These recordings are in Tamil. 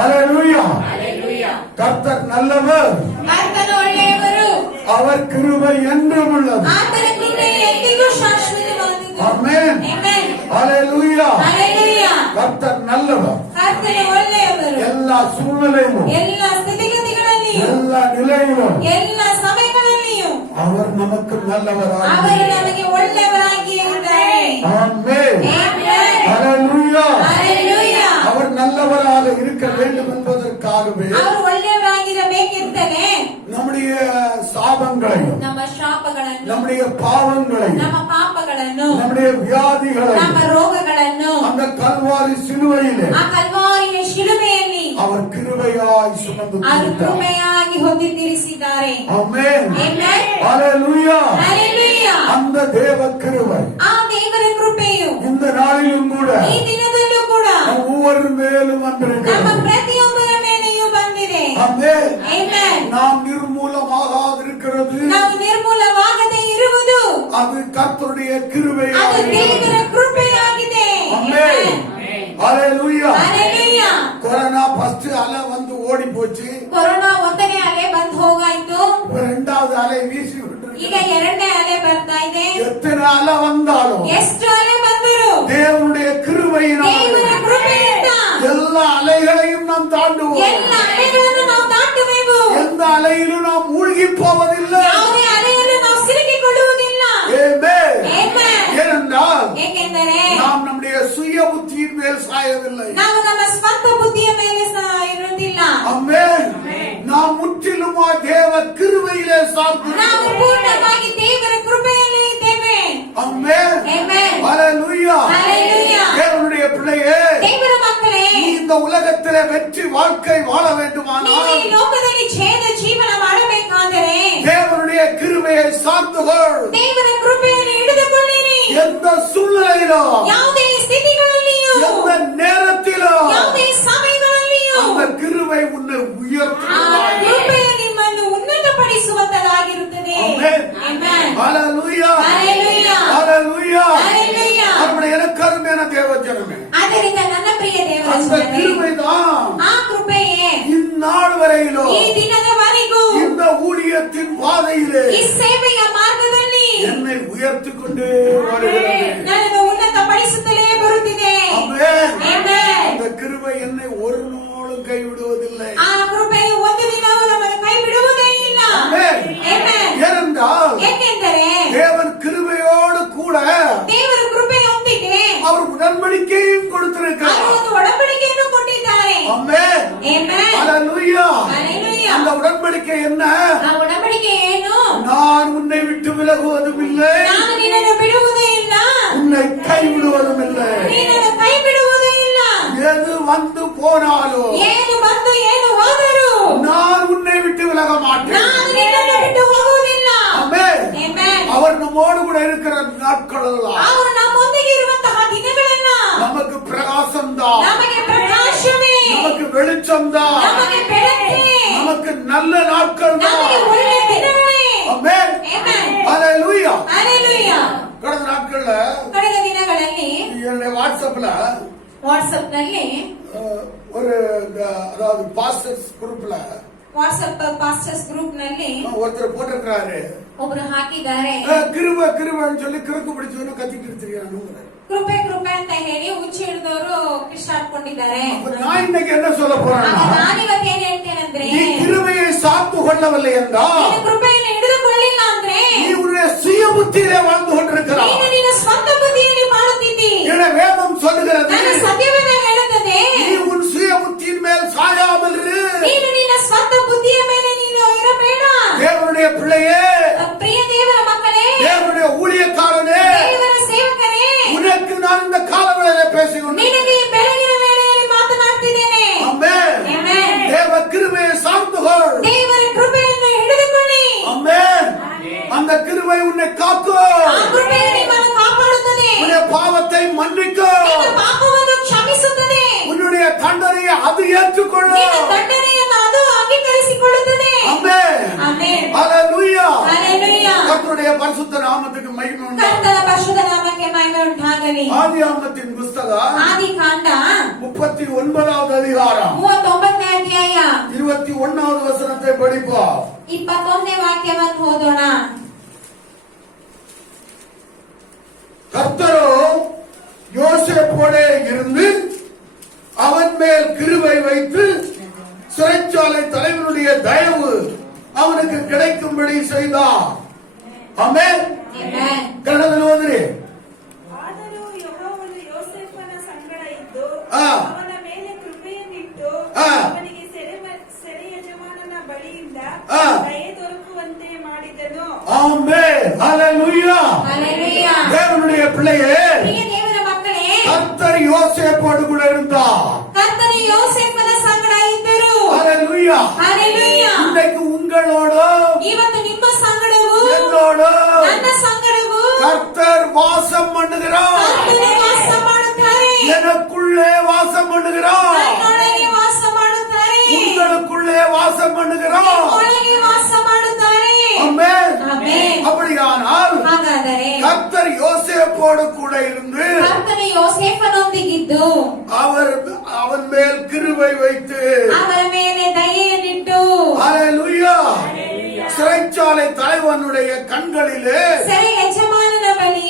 ஹalleluya கர்த்தர் நல்லவர், ಕರ್ತನು ಒಳ್ಳೆಯವರು, ಅವರ ಕೃಪೆ என்றும் உள்ளது. ಆತನ ಕೃಪೆ ಎಂದಿಗೂ ಶಾಶ್ವತವಾದುದು. ಆಮೆನ್ ஹalleluya கர்த்தர் நல்லவர், ಕರ್ತನು ಒಳ್ಳೆಯವರು, எல்லா சூழ்நிலையிலும் ಎಲ್ಲ ಸ್ಥಿತಿಗತಿಗಳಲ್ಲಿಯೂ எல்லா நிலையிலும் ಎಲ್ಲ ಸಮಯಗಳಲ್ಲಿಯೂ அவர் நமக்கு நல்லவராக ಅವರು ನಮಗೆ ಒಳ್ಳೆಯವರಾಗಿಯೇ ಇದ್ದಾರೆ. ஆமென் ஹalleluya அவர் நல்லவராக இருக்க வேண்டும் என்பதற்காகவே ಅವರು ಒಳ್ಳೆಯವರಾಗಿರಬೇಕೆಂತಲೇ நம்முடைய சாபங்களையும் ನಮ್ಮ ಶಾಪಗಳನ್ನು, நம்முடைய பாவங்களையும் ನಮ್ಮ ಪಾಪಗಳನ್ನು, நம்முடைய வியாதிகளையும் ನಮ್ಮ ರೋಗಗಳನ್ನು அந்த கல்வாரி சிலுவையிலே ಆ ಕಲ್ವಾರಿಯ ಶಿಲುಬೆಯಲ್ಲಿ அவர் கிருபையாய் சுமந்து ಅದು தீர்த்தார். ಕೃಪೆಯಾಗಿ ಹೊತ್ತು ತೀರಿಸಿದ್ದಾರೆ. ஆமென் ಆಮೆನ್ ஹalleluya ಹalleluya அந்த தேவ கிருபை ಆ ದೇವರ ಕೃಪೆಯು இந்த நாளிலும் கூட ಈ ದಿನದಲ್ಲೂ ಕೂಡ ஒவ்வொரு மேலும் ನಮ್ಮ வந்திருக்கிறது. ಪ್ರತಿಯೊಬ್ಬರ ಮೇಲೆಯೂ ಬಂದಿದೆ. ஆமென் ಆಮೆನ್ நாம் நிர்மூலமாகாதிருக்கிறது ನಾವು ನಿರ್ಮೂಲವಾಗದೇ ಇರುವುದು அது கர்த்தருடைய ಅದು கிருபையாய் ದೇವರ ಕೃಪೆಯಾಗಿದೆ. ஆமென் ஹalleluya ಹalleluya கொரோனா ஃபர்ஸ்ட் அலை வந்து ஓடி போச்சு, ಕೊರೋನಾ ಒಂದನೇ ಅಲೆ ಬಂದು ಹೋಗಾಯ್ತು, இரண்டாவது அலை வீசி விட்டு ಈಗ ಎರಡನೇ ಅಲೆ ಬರ್ತಾ ಇದೆ. எத்தனை அலை வந்தாலும் ಎಷ್ಟು ಅಲೆ ಬಂದರು தேவனுடைய கிருபையினால் ದೇವರ ಕೃಪೆಯಿಂದ எல்லா அலைகளையும் நாம் தாண்டுவோம். ಎಲ್ಲ ಅಲೆಗಳನ್ನು ನಾವು ದಾಟುವೆವು. எந்த அலையிலும் நாம் மூழ்கி போவதில்லை. ಯಾವುದೇ ಅಲೆಯನ್ನು ನಾವು ಸಿಲುಕಿಕೊಳ್ಳುವುದಿಲ್ಲ. ஆமென் ಆಮೆನ್ ஏனென்றால் ಏಕೆಂದರೆ நாம் நம்முடைய சுய புத்தியின் மேல் சாயவில்லை. ನಾವು ನಮ್ಮ ಸ್ವಂತ ಬುದ್ಧಿಯ ಮೇಲೆ ಇರುವುದಿಲ್ಲ. ஆமென் நாம் முற்றிலுமாய் தேவ கிருபையிலே சார்ந்து ನಾವು ಪೂರ್ಣವಾಗಿ ದೇವರ ಕೃಪೆಯಲ್ಲಿ ಇದ್ದೇವೆ. ஆமென் ಆಮೆನ್ ஹalleluya ಹalleluya தேவனுடைய பிள்ளையே, ದೇವರ ಮಕ್ಕಳೇ, நீ இந்த உலகத்திலே வெற்றி வாழ்க்கை வாழ ನೀವು வேண்டுமானால் ಈ ಲೋಕದಲ್ಲಿ ಜಯದ ಜೀವನ ಮಾಡಬೇಕಾದರೆ தேவனுடைய கிருபையை சார்ந்துகொள். ದೇವರ ಕೃಪೆಯನ್ನು ಹಿಡಿದುಕೊಳ್ಳಿರಿ. எந்த சூழ்நிலையிலும் ಯಾವುದೇ ಸ್ಥಿತಿಗಳಲ್ಲಿಯೂ எந்த நேரத்திலும் ಯಾವುದೇ ಸಮಯಗಳಲ್ಲಿಯೂ அந்த கிருபை உன்னை ಆ உயர்த்தும். ಕೃಪೆಯು ನಿಮ್ಮನ್ನು ಉನ್ನತಪಡಿಸುವಂತದಾಗಿರುತ್ತದೆ. ஆமென் ಆಮೆನ್ ஹalleluya ಹalleluya ஹalleluya ಹalleluya நம்முடைய எனக்கு அருமையான தேவஜனமே, ಆದ್ದರಿಂದ ನನ್ನ ಪ್ರಿಯ ದೇವರ அந்த ಜನರೇ, கிருபைதான் ಆ ಕೃಪೆಯೇ இந்நாள் வரையிலும் ಈ ದಿನದವರೆಗೂ இந்த ஊழியத்தின் பாதையிலே ಈ ಸೇವೆಯ ಮಾರ್ಗದಲ್ಲಿ என்னை உயர்த்தி கொண்டே வருகிறது. ನನ್ನನ್ನು ಉನ್ನತಪಡಿಸುತ್ತಲೇ ಬರುತ್ತಿದೆ. ஆமென் ಆಮೆನ್ அந்த கிருபை என்னை ஒரு நாளும் கைவிடுவதில்லை. ಆ ಕೃಪೆಯು ಒಂದು ದಿನವೂ ನಮ್ಮನ್ನು ಕೈ ಬಿಡುವುದೇ ಇಲ್ಲ. ஆமென் ಆಮೆನ್ ஏனென்றால் ಏಕೆಂದರೆ தேவன் கிருபையோடு கூட ದೇವರ ಕೃಪೆಯೊಂದಿಗೆ அவர் உடன்படிக்கையும் கொடுத்திருக்கிறார். ಅವರು ಒಂದು ಒಡಂಬಡಿಕೆಯನ್ನು ಕೊಟ್ಟಿದ್ದಾರೆ. ஆமென் ಆಮೆನ್ ஹalleluya ಹalleluya அந்த உடன்படிக்கை என்ன? ಆ ಒಡಂಬಡಿಕೆ ಏನು? நான் உன்னை விட்டு விலகுவதும் இல்லை, ನಾನು ನಿನ್ನನ್ನು ಬಿಡುವುದೇ ಇಲ್ಲ, உன்னை கைவிடுவதும் இல்லை. ನಿನ್ನನ್ನು ಕೈ ಬಿಡುವುದೇ ಇಲ್ಲ. எது வந்து போனாலும் ಏನು ಬಂದು ಏನು ಹೋದರೂ நான் உன்னை விட்டு விலக மாட்டேன். ನಾನು ನಿನ್ನನ್ನು ಬಿಟ್ಟು ಹೋಗುವುದಿಲ್ಲ. ஆமென் ಆಮೆನ್ அவர் நம்மோடு கூட இருக்கிற நாட்கள் எல்லாம் ಅವರು ನಮ್ಮೊಂದಿಗೆ ಇರುವಂತಹ ದಿನಗಳನ್ನ நமக்கு பிரகாசம் தான், ನಮಗೆ ಪ್ರಕಾಶವೇ, நமக்கு வெளிச்சம் தான், ನಮಗೆ ಬೆಳಕೆ, நமக்கு நல்ல நாட்கள் ನಮಗೆ தான். ಒಳ್ಳೆಯ ದಿನಗಳೇ. ஆமென் ಆಮೆನ್ ஹalleluya ಹalleluya கடந்த நாட்கள்ல ಕಳೆದ ದಿನಗಳಲ್ಲಿ என்னுடைய வாட்ஸ்அப்ல ವಾಟ್ಸ್ಆಪ್ ನಲ್ಲಿ ஒரு அதாவது பாஸ்டர்ஸ் குரூப்ல ವಾಟ್ಸ್ಆಪ್ ಪಾಸ್ಟರ್ಸ್ ಗ್ರೂಪ್ ನಲ್ಲಿ ஒருத்தர் போட்டிருக்கிறாரு, ಒಬ್ರು ಹಾಕಿದ್ದಾರೆ, கிருபை கிருபைன்னு சொல்லி கிறுக்கு பிடிச்சவನು கத்திட்டு இருக்கிறானுங்கிறாரு. ಕೃಪೆ ಕೃಪೆ ಅಂತ ಹೇಳಿ ಹುಚ್ಚಿ ಹಿಡಿದವರು ಕಿಷ್ಟಾಡ್ಕೊಂಡಿದ್ದಾರೆ. அப்ப நான் இன்னைக்கு என்ன சொல்ல போறேன்னா, ನಾನಿವತ್ತು ಏನ್ ಹೇಳ್ತೇನೆಂದ್ರೆ, நீ கிருபையை சார்ந்து கொள்ளவில்லை என்றால் ನೀನು ಕೃಪೆಯನ್ನು ಹಿಡಿದುಕೊಳ್ಳಿಲ್ಲ ಅಂದ್ರೆ நீ உன்னுடைய சுய புத்தியிலே வாழ்ந்து கொண்டிருக்கிறாய். ನೀನು ನಿನ್ನ ಸ್ವಂತ ಬುದ್ಧಿಯಲ್ಲಿ ಮಾಡುತ್ತಿದ್ದಿ. என வேதம் சொல்லுகிறது, ನನ್ನ ಸತ್ಯವೇದ ಹೇಳುತ್ತದೆ, நீ உன் சுய புத்தியின் மேல் சாயாமல் இரு. ನೀನು ನಿನ್ನ ಸ್ವಂತ ಬುದ್ಧಿಯ ಮೇಲೆ ನೀನು ಇರಬೇಡ. தேவனுடைய பிள்ளையே, ಪ್ರಿಯ ದೇವರ ಮಕ್ಕಳೇ, தேவனுடைய ஊழியக்காரனே, ದೇವರ ಸೇವಕರೇ, உனக்கு நான் இந்த காலவேளையிலே பேசிக்கொண்டு ನಿನಗೆ ಈ ಬೆಳಗಿನ ವೇಳೆಯಲ್ಲಿ ಮಾತನಾಡ್ತಿದ್ದೇನೆ. ஆமென் ಆಮೆನ್ தேவ கிருபையை சார்ந்துகொள். ದೇವರ ಕೃಪೆಯನ್ನು ಹಿಡಿದುಕೊಳ್ಳಿ. ஆமென் அந்த கிருபை உன்னை காக்கும், ಆ ಕೃಪೆಯು ನಿಮ್ಮನ್ನು ಕಾಪಾಡುತ್ತದೆ, உன்னுடைய பாவத்தை மன்னிக்கும், ನಿನ್ನ ಪಾಪವನ್ನು ಕ್ಷಮಿಸುತ್ತದೆ, உன்னுடைய தண்டனையை அது ನಿನ್ನ ஏற்றுக்கொள்ளும். ದಂಡನೆಯನ್ನು ಅದು ಅಂಗೀಕರಿಸಿಕೊಳ್ಳುತ್ತದೆ. ஆமென் ಆಮೆನ್ ஹalleluya ಹalleluya கர்த்தருடைய பரிசுத்த நாமத்துக்கு மகிமை உண்டாகட்டும். ಕರ್ತನ ಪರಿಶುದ್ಧ ನಾಮಕ್ಕೆ ಮಹಿಮೆ ಉಂಟಾಗಲಿ. ஆதியாகமத்தின் புஸ்தகம் ಆದಿಕಾಂಡ 39வது அதிகாரம் 39 21ನೇ ವಾಕ್ಯವನ್ನು ಓದೋಣ. கர்த்தரோ யோசேப்போடே இருந்து அவன் மேல் கிருபை வைத்து சிறைச்சாலை தலைவனுடைய தயவு அவனுக்கு கிடைக்கும்படி செய்தார். ஆமென். ಆಮೆನ್. ಕನ್ನಡದಲ್ಲಿ ಓದ್ರಿ. ಆದರೂ ಯೆಹೋವನು ಯೋಸೇಫನ ಸಂಗಡ ಇದ್ದು ಆ. ಅವನ ಮೇಲೆ ಕೃಪೆಯನ್ನಿಟ್ಟು ಆ. ಅವನಿಗೆ ಸೆರೆ ಯಜಮಾನನ ಬಳಿಯಿಂದ ಆ. ದಯೆ ದೊರಕುವಂತೆ ಮಾಡಿದನು. ஆமென். ஹalleluya. ஹalleluya. தேவனுடைய பிள்ளையே, ಪ್ರಿಯ ದೇವರ ಮಕ್ಕಳೇ, கர்த்தர் யோசேப்போடு கூட இருந்தார். ಕರ್ತನು ಯೋಸೇಫನ ಸಂಗಡ ಇದ್ದರು. ஹalleluya. ஹalleluya. இன்றைக்கு உங்களோடு ಇವತ್ತು ನಿಮ್ಮ ಸಂಗಡವು என்னோடு ನನ್ನ ಸಂಗಡವು கர்த்தர் வாசம் பண்ணுகிறார். ಕರ್ತನು ವಾಸ ಮಾಡುತ್ತಾರೆ. எனக்குள்ளே வாசம் பண்ணுகிறார். ನನ್ನೊಳಗೆ ವಾಸ ಮಾಡುತ್ತಾರೆ. உங்களுக்குள்ளே வாசம் பண்ணுகிறார். ಒಳಗೆ ವಾಸ ಮಾಡುತ್ತಾರೆ. ஆமென். ಆಮೆನ್. அப்படியானால் ಹಾಗಾದರೆ கர்த்தர் யோசேப்போடு கூட இருந்து ಕರ್ತನು ಯೋಸೇಫನೊಂದಿಗಿದ್ದು அவன் மேல் கிருபை வைத்து ಅವರ ಮೇಲೆ ದಯೆಯನ್ನಿಟ್ಟು ஹalleluya சிறைச்சாலை தலைவனுடைய கண்களிலே ಸೆರೆ ಯಜಮಾನನ ಬಳಿ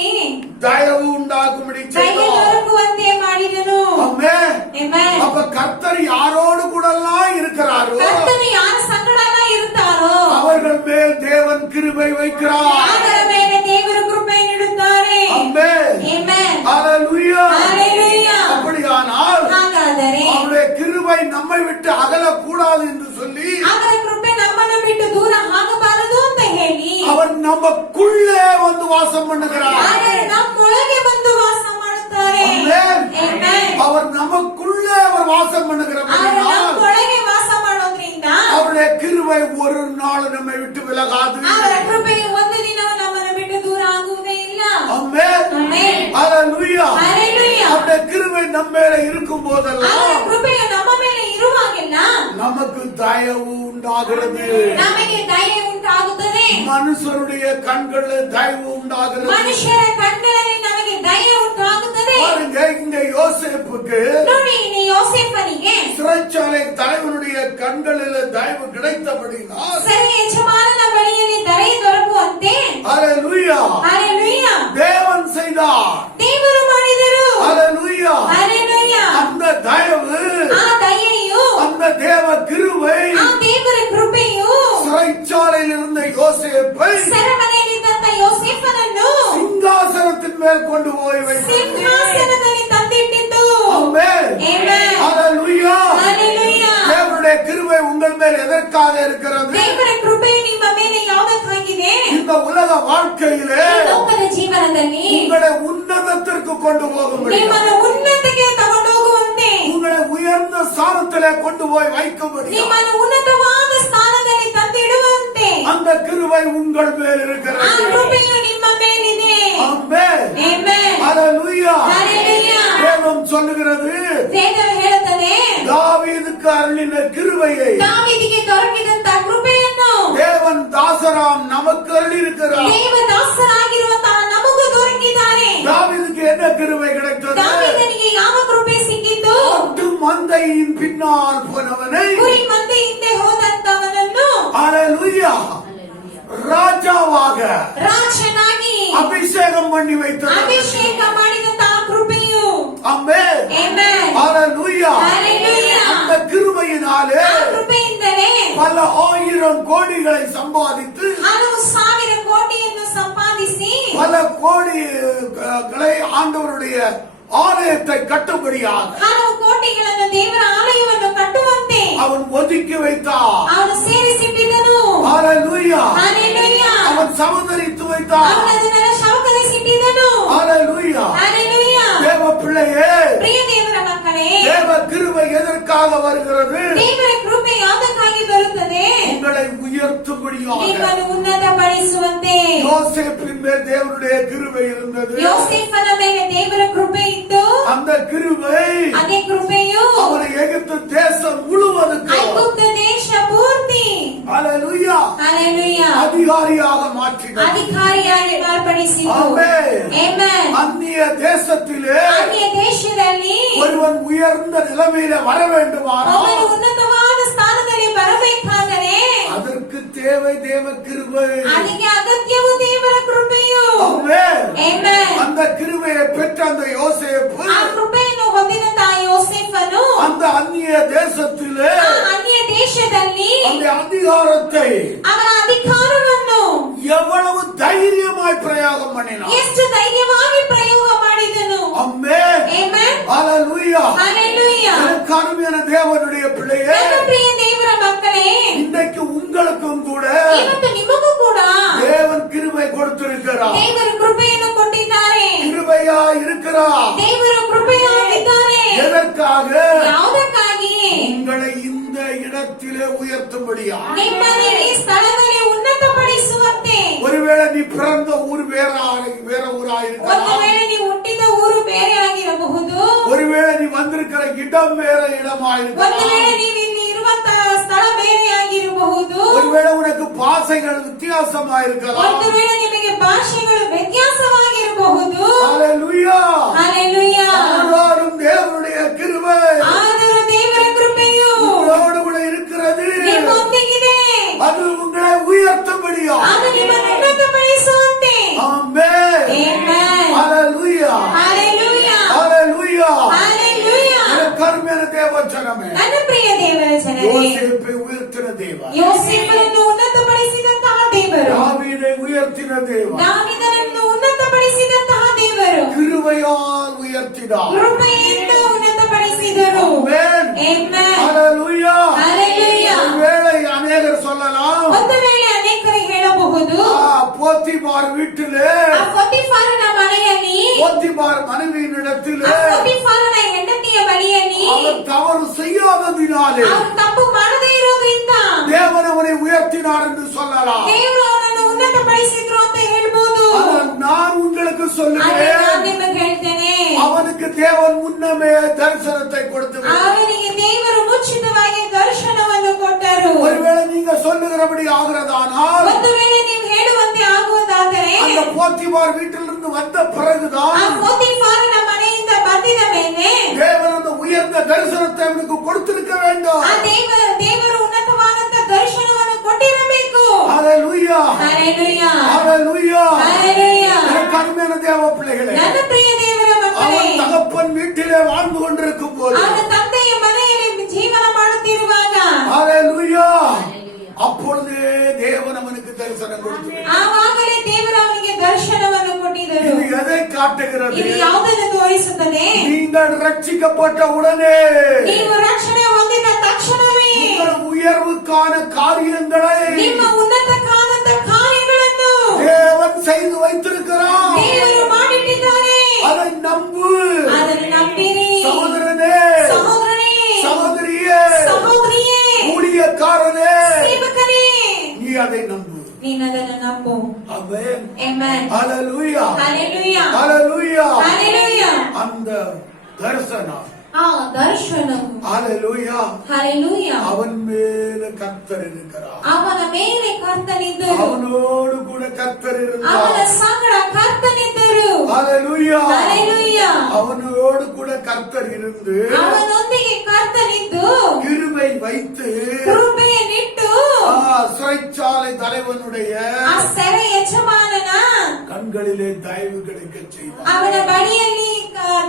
தயவு உண்டாகும்படி ದಯೆ செய்தார். ದೊರಕುವಂತೆ ಮಾಡಿದನು. ஆமென். ಆಮೆನ್. அப்ப கர்த்தர் யாரோடு கூட எல்லாம் இருக்கிறாரோ ಕರ್ತನು ಯಾರ ಸಂಗಡ ಇರುತ್ತಾರೋ அவர்கள் மேல் தேவன் கிருபை வைக்கிறார். ಅವರ ಮೇಲೆ ದೇವರು ಕೃಪೆ ನೀಡುತ್ತಾರೆ. ஆமென். ಆಮೆನ್. ஹalleluya. ஹalleluya. அப்படியானால் ಹಾಗಾದರೆ அவருடைய கிருபை நம்மை விட்டு அகலக்கூடாது என்று சொல்லி ಅವರ ಕೃಪೆ ನಮ್ಮನ್ನು ಬಿಟ್ಟು ದೂರ ಆಗಬಾರದು ಅಂತ ಹೇಳಿ அவர் நமக்குள்ளே வந்து வாசம் பண்ணுகிறார். ಆದರೆ ನಮ್ಮೊಳಗೆ ಬಂದು ವಾಸ ಮಾಡುತ್ತಾರೆ. ஆமென். ಆಮೆನ್. அவர் நமக்குள்ளே அவர் வாசம் ಅವರು பண்ணுகிறபடியால் ನಮ್ಮೊಳಗೆ ವಾಸ ಮಾಡೋದ್ರಿಂದ அவருடைய கிருபை ஒரு நாள் நம்மை விட்டு விலகாது. ಅವರ ಕೃಪೆಯು ಒಂದು ದಿನವೂ ನಮ್ಮನ್ನು ಬಿಟ್ಟು ದೂರ ಆಗುವುದೇ ಇಲ್ಲ. ஆமென். ಆಮೆನ್. ஹalleluya. ஹalleluya. அவருடைய கிருபை நம்ம மேல இருக்கும் ಅವರ போதெல்லாம் ಕೃಪೆಯು ನಮ್ಮ ಮೇಲೆ ಇರುವಾಗೆಲ್ಲ நமக்கு தயவு உண்டாகிறது. ನಮಗೆ ದಯೆ ಉಂಟಾಗುತ್ತದೆ. மனுஷருடைய கண்களில் தயவு உண்டாகிறது. ಮನುಷ್ಯರ ಕಣ್ಣಲ್ಲಿ ನಮಗೆ ದಯೆ ಉಂಟಾಗುತ್ತದೆ. பாருங்க, இங்க யோசேப்புக்கு ನೋಡಿ, ಇಲ್ಲಿ ಯೋಸೇಫನಿಗೆ சிறைச்சாலை தலைவனுடைய கண்களில் தயவு கிடைத்தபடினால் ಸೆರೆ ಯಜಮಾನನ ಬಳಿಯಲ್ಲಿ ದಯೆ ದೊರಕುವಂತೆ ஹalleluya ಹalleluya தேவன் செய்தார். ದೇವರು ಮಾಡಿದರು. ஹalleluya ಹalleluya. அந்த தயவு, ಆ ದಯೆಯು, அந்த தேவ கிருபை ಆ ದೇವರ ಕೃಪೆಯು சிறைச்சாலையில் இருந்த யோசேப்பை ಸೆರೆಮನೆಯಲ್ಲಿದ್ದಂತ ಯೋಸೇಫನನ್ನು சிங்காசனத்தின் மேல் கொண்டு போய் வைத்தது. ಸಿಂಹಾಸನದಲ್ಲಿ ತಂದಿಟ್ಟಿದ್ದು. ஆமென். ಆಮೆನ್. ஹalleluya. ಹalleluya. தேவனுடைய கிருபை உங்கள் மேல் எதற்காக இருக்கிறது? ದೇವರ ಕೃಪೆ ನಿಮ್ಮ ಮೇಲೆ ಯಾವುದಕ್ಕಾಗಿದೆ? இந்த உலக வாழ்க்கையிலே ಈ ಲೋಕದ ಜೀವನದಲ್ಲಿ உங்களை உன்னதத்திற்கு கொண்டு போகும்படி, ನಿಮ್ಮನ್ನು ಉನ್ನತಿಗೆ ತಗೊಂಡು ಹೋಗುವಂತೆ, உங்களை உயர்ந்த ஸ்தானத்திலே கொண்டு போய் வைக்கும்படி ನಿಮ್ಮನ್ನು ಉನ್ನತವಾದ ಸ್ಥಾನದಲ್ಲಿ ತಂದಿಡುವಂತೆ அந்த கிருபை உங்கள் மேல் ಆ இருக்கிறது. ಕೃಪೆಯು ನಿಮ್ಮ ಮೇಲಿದೆ. ஆமென். ಆಮೆನ್. ஹalleluya. ಹalleluya. வேதம் சொல்லுகிறது, ವೇದವು ಹೇಳುತ್ತದೆ, தாவீதுக்கு அருளின கிருபையை ದಾವೀದಿಗೆ ದೊರಕಿದಂತ ಕೃಪೆಯನ್ನು தேவன் தாசராம் நமக்கு அருளியிருக்கிறார். ದೇವದಾಸರಾಗಿರುವಂತಹ ನಮಗೂ ದೊರಕಿದ್ದಾರೆ. தாவீதுக்கு என்ன கிருபை கிடைத்தது? ದಾವೀದನಿಗೆ ಯಾವ ಕೃಪೆ ಸಿಕ್ಕಿದ್ದು? ஆட்டு மந்தையின் பின்னால் போனவனை ಕುರಿ ಮಂದೆ ಹಿಂದೆ ಹೋದಂತವನನ್ನು ஹalleluya ராஜாவாக ರಾಜನಾಗಿ அபிஷேகம் பண்ணி வைத்தது. ಅಭಿಷೇಕ ಮಾಡಿದಂತಹ ಕೃಪೆಯು. ஆமென். ಆಮೆನ್. ஹalleluya. ஹalleluya. அந்த கிருபையினாலே ಆ ಕೃಪೆಯಿಂದಲೇ பல ஆயிரம் கோடிகளை சம்பாதித்து ಹಲವು ಸಾವಿರ ಕೋಟಿಯನ್ನು ಸಂಪಾದಿಸಿ பல கோடிகளை ஆண்டவருடைய ஆலயத்தை கட்டும்படியாக ಹಲವು ಕೋಟಿಗಳನ್ನು ದೇವರ ಆಲಯವನ್ನು ಕಟ್ಟುವಂತೆ அவன் ஒதுக்கி வைத்தான். ಅವನು ಸೇರಿಸಿಟ್ಟಿದ್ದನು. ஹalleluya. ಹalleluya. அவன் சமதரித்து வைத்தான். ಅವನು ಅದನ್ನೆಲ್ಲ ಶವಕರಿಸಿಟ್ಟಿದ್ದನು. ஹalleluya. ಹalleluya. தேவ பிள்ளையே, ಪ್ರಿಯ ದೇವರ ಮಕ್ಕಳೇ, தேவ கிருபை எதற்காக வருகிறது? ದೇವರ ಕೃಪೆ ಯಾವುದಕ್ಕಾಗಿ ಬರುತ್ತದೆ? உங்களை உயர்த்தும்படியாக. ನಿಮ್ಮನ್ನು ಉನ್ನತಪಡಿಸುವಂತೆ. யோசேப்பின் மேல் தேவனுடைய கிருபை இருந்தது. ಯೋಸೇಫನ ಮೇಲೆ ದೇವರ ಕೃಪೆ ಇತ್ತು. அந்த கிருபை ಅದೇ ಕೃಪೆಯು அவனை எகிப்து தேசம் முழுவதுக்கு ಐಗುಪ್ತ ದೇಶ ಪೂರ್ತಿ ஹalleluya ಹalleluya அதிகாரியாக மாற்றினார். ಅಧಿಕಾರಿಯಾಗಿ ಮಾರ್ಪಡಿಸಿತು. ஆமென். ಆಮೆನ್. அந்நிய தேசத்திலே ಅನ್ಯ ದೇಶದಲ್ಲಿ ஒருவன் உயர்ந்த நிலைமையில வர வேண்டுமானால் ಒಬ್ಬನು ಉನ್ನತವಾದ ಸ್ಥಾನದಲ್ಲಿ ಬರಬೇಕಾದರೆ அதற்கு தேவை தேவ கிருபை. ಅದಕ್ಕೆ ಅಗತ್ಯವು ದೇವರ ಕೃಪೆಯು. ಆಮೆನ್. ಆಮೆನ್. அந்த கிருபையை பெற்ற அந்த யோசேப்பு ಆ ಕೃಪೆಯನ್ನು ಹೊಂದಿದಂತ ಯೋಸೇಫನು அந்த அந்நிய தேசத்திலே ಆ ಅನ್ಯ ದೇಶದಲ್ಲಿ அந்த அதிகாரத்தை ಅವನ ಅಧಿಕಾರವನ್ನು எவ்வளவு தைரியமாய் பிரயோகம் பண்ணினான். ಎಷ್ಟು ಧೈರ್ಯವಾಗಿ ಪ್ರಯೋಗ ಮಾಡಿದನು. ஆமென். ಆಮೆನ್. ஹalleluya. ஹalleluya. கருமையான தேவனுடைய பிள்ளையே, ನನ್ನ ಪ್ರಿಯ ದೇವರ ಮಕ್ಕಳೇ, இன்றைக்கு உங்களுக்கும் கூட ಇವತ್ತು ನಿಮಗೂ ಕೂಡ தேவன் கிருபை கொடுத்திருக்கிறார். ದೇವರು ಕೃಪೆಯನ್ನು ಕೊಟ್ಟಿದ್ದಾರೆ. கிருபையா இருக்கிறார். ದೇವರು ಕೃಪೆಯಾಗಿದ್ದಾರೆ. எதற்காக? ಯಾವುದಕ್ಕಾಗಿ? உங்களை இந்த இடத்திலே உயர்த்தும்படியா. ನಿಮ್ಮನ್ನು ಈ ಸ್ಥಳದಲ್ಲಿ ಉನ್ನತಪಡಿಸುವಂತೆ. ஒருவேளை நீ பிறந்த ஊர் வேற ஊரா ಒಂದು இருக்கலாம். ವೇಳೆ ನೀವು ಹುಟ್ಟಿದ ಊರು ಬೇರೆ ಆಗಿರಬಹುದು. ஒருவேளை நீ வந்திருக்கிற இடம் வேற இடமா ಒಂದು இருக்கலாம். ವೇಳೆ ನೀವು ಇಲ್ಲಿ ಇರುವಂತಹ ಸ್ಥಳ ಬೇರೆ ಆಗಿರಬಹುದು. ஒருவேளை உனக்கு பாஷைகள் வித்தியாசமா இருக்கலாம். ಒಂದು ವೇಳೆ ನಿಮಗೆ ಭಾಷೆಗಳು ವ್ಯತ್ಯಾಸವಾಗಿರಬಹುದು. ஹalleluya. ಹalleluya. ஆனாலும் தேவனுடைய கிருபை ಆದರೂ ದೇವರ ಕೃಪೆಯು உங்களோடு கூட இருக்கிறது. ನಿಮ್ಮೊಂದಿಗಿದೆ. அது உங்களை உயர்த்தும்படியா. ಅದು ನಿಮ್ಮನ್ನು ಉನ್ನತಪಡಿಸುವಂತೆ. ஆமென். ಆಮೆನ್. ஹalleluya. ಹalleluya. ஹalleluya. ಹalleluya. கர்மேன தேவச்சனமே, ನನ್ನ ಪ್ರಿಯ ದೇವರ ಜನರೇ, யோசேப்பை உயர்த்தின தேவன், ಯೋಸೇಫನನ್ನು ಉನ್ನತಪಡಿಸಿದಂತಹ ದೇವರು, தாவீதை உயர்த்தின தேவன், ದಾವೀದನನ್ನು ಉನ್ನತಪಡಿಸಿದಂತಹ ದೇವರು, கிருபையால் உயர்த்தினார். ಕೃಪೆಯಿಂದ ಉನ್ನತಪಡಿಸಿದರು. ஆமென். ಆಮೆನ್. ஹalleluya. ಹalleluya. ஒருவேளை அநேகர் சொல்லலாம், ಒಂದು ವೇಳೆ ಅನೇಕರು ಹೇಳಬಹುದು, போத்திபார் வீட்டிலே ಆ ಪೊತಿಫಾರನ ಮನೆಯಲ್ಲಿ, போத்திபார் மனைவியினிடத்திலே ಆ ಪೊತಿಫಾರನ ಹೆಂಡತಿಯ ಬಳಿಯಲ್ಲಿ அவர் தவறு செய்யாததினாலே ಅವರು ತಪ್ಪು ಮಾಡದೇ ಇರೋದ್ರಿಂದ தேவன் அவனை உயர்த்தினார் என்று சொல்லலாம். ದೇವರು ಅವನನ್ನು ಉನ್ನತಪಡಿಸಿದ್ರು ಅಂತ ಹೇಳ್ಬೋದು. ஆனால் நான் உங்களுக்கு ಆದ್ರೆ சொல்லுகிறேன், ನಾನು ನಿಮಗೆ ಹೇಳ್ತೇನೆ, அவனுக்கு தேவன் முன்னமே தரிசனத்தை கொடுத்து விட்டார். ಅವನಿಗೆ ದೇವರು ಮುಂಚಿತವಾಗಿ ದರ್ಶನವನ್ನು ಕೊಟ್ಟರು. ஒருவேளை நீங்க சொல்லுகிறபடி ஆகிறதானால் ಒಂದು ವೇಳೆ ನೀವು ಹೇಳುವಂತೆ ಆಗುವುದಾದರೆ அந்த போத்திபார் வீட்டிலிருந்து வந்த பிறகுதான் ಆ ಪೊತಿಫಾರನ ಮನೆಯಿಂದ ಬಂದಿದ ಮೇಲೆ தேவன் அந்த உயர்ந்த தரிசனத்தை அவனுக்கு கொடுத்திருக்க வேண்டும். ಆ ದೇವರು ಉನ್ನತವಾದಂತ ದರ್ಶನವನ್ನು ಕೊಟ್ಟಿರಬೇಕು. ஹalleluya. ಹalleluya. ஹalleluya. ಹalleluya. கருமையான தேவ பிள்ளைகளே, ನನ್ನ ಪ್ರಿಯ ದೇವರ ಮಕ್ಕಳೇ, அவன் தகப்பன் வீட்டிலே வாழ்ந்து கொண்டிருக்கும் போது ಅವನ ತಂದೆಯ ಮನೆಯಲ್ಲಿ ಜೀವನ ಮಾಡುತ್ತಿರುವಾಗ ஹalleluya, அப்பொழுதே தேவன் அவனுக்கு தரிசனம் கொடுத்தார். ಆವಾಗಲೇ ದೇವರು ಅವನಿಗೆ ದರ್ಶನವನ್ನು ಕೊಟ್ಟಿದ್ದರು. இது எதை காட்டுகிறது? ಇದು ಯಾವುದನ್ನು ತೋರಿಸುತ್ತದೆ? நீங்கள் ரட்சிக்கப்பட்ட உடனே ನೀವು ರಕ್ಷಣೆ ಹೊಂದಿದ ತಕ್ಷಣವೇ உங்கள் உயர்வுக்கான காரியங்களை ನಿಮ್ಮ ಉನ್ನತವಾದಂತ ಕಾರ್ಯಗಳನ್ನು தேவன் செய்து வைத்திருக்கிறார். ದೇವರು ಮಾಡಿಟ್ಟಿದ್ದಾರೆ. அதை நம்பு ಅದನ್ನು ನಂಬಿರಿ. சகோதரனே, ಸಹೋದರನೇ, சகோதரியே, ಸಹೋದರಿಯೇ, ஊழியக்காரனே, ಸೇವಕನೇ, நீ அதை நம்பு. ನೀನು ಅದನ್ನು ನಂಬು. ஆமென். ಆಮೆನ್. ஹalleluya. ಹalleluya. ஹalleluya. ಹalleluya. அந்த தரிசனம், ಆ ದರ್ಶನವು, ஹalleluya, ಹalleluya, அவன் மேல கர்த்தர் இருக்கிறார். ಅವನ ಮೇಲೆ ಕರ್ತನಿದ್ದರು. அவனோடு கூட கர்த்தர் ಅವನ இருந்தார். ಸಂಗಡ ಕರ್ತನಿದ್ದರು. ஹalleluya. ಹalleluya. அவனோடு கூட கர்த்தர் இருந்து ಅವನೊಂದಿಗೆ ಕರ್ತನಿದ್ದು கிருபை வைத்து ಕೃಪೆಯನ್ನಿಟ್ಟು சிறைச்சாலை தலைவனுடைய ಆ ಸೆರೆ ಯಜಮಾನನ கண்களிலே தயவு கிடைக்க செய்தார். ಅವನ ಬಳಿಯಲ್ಲಿ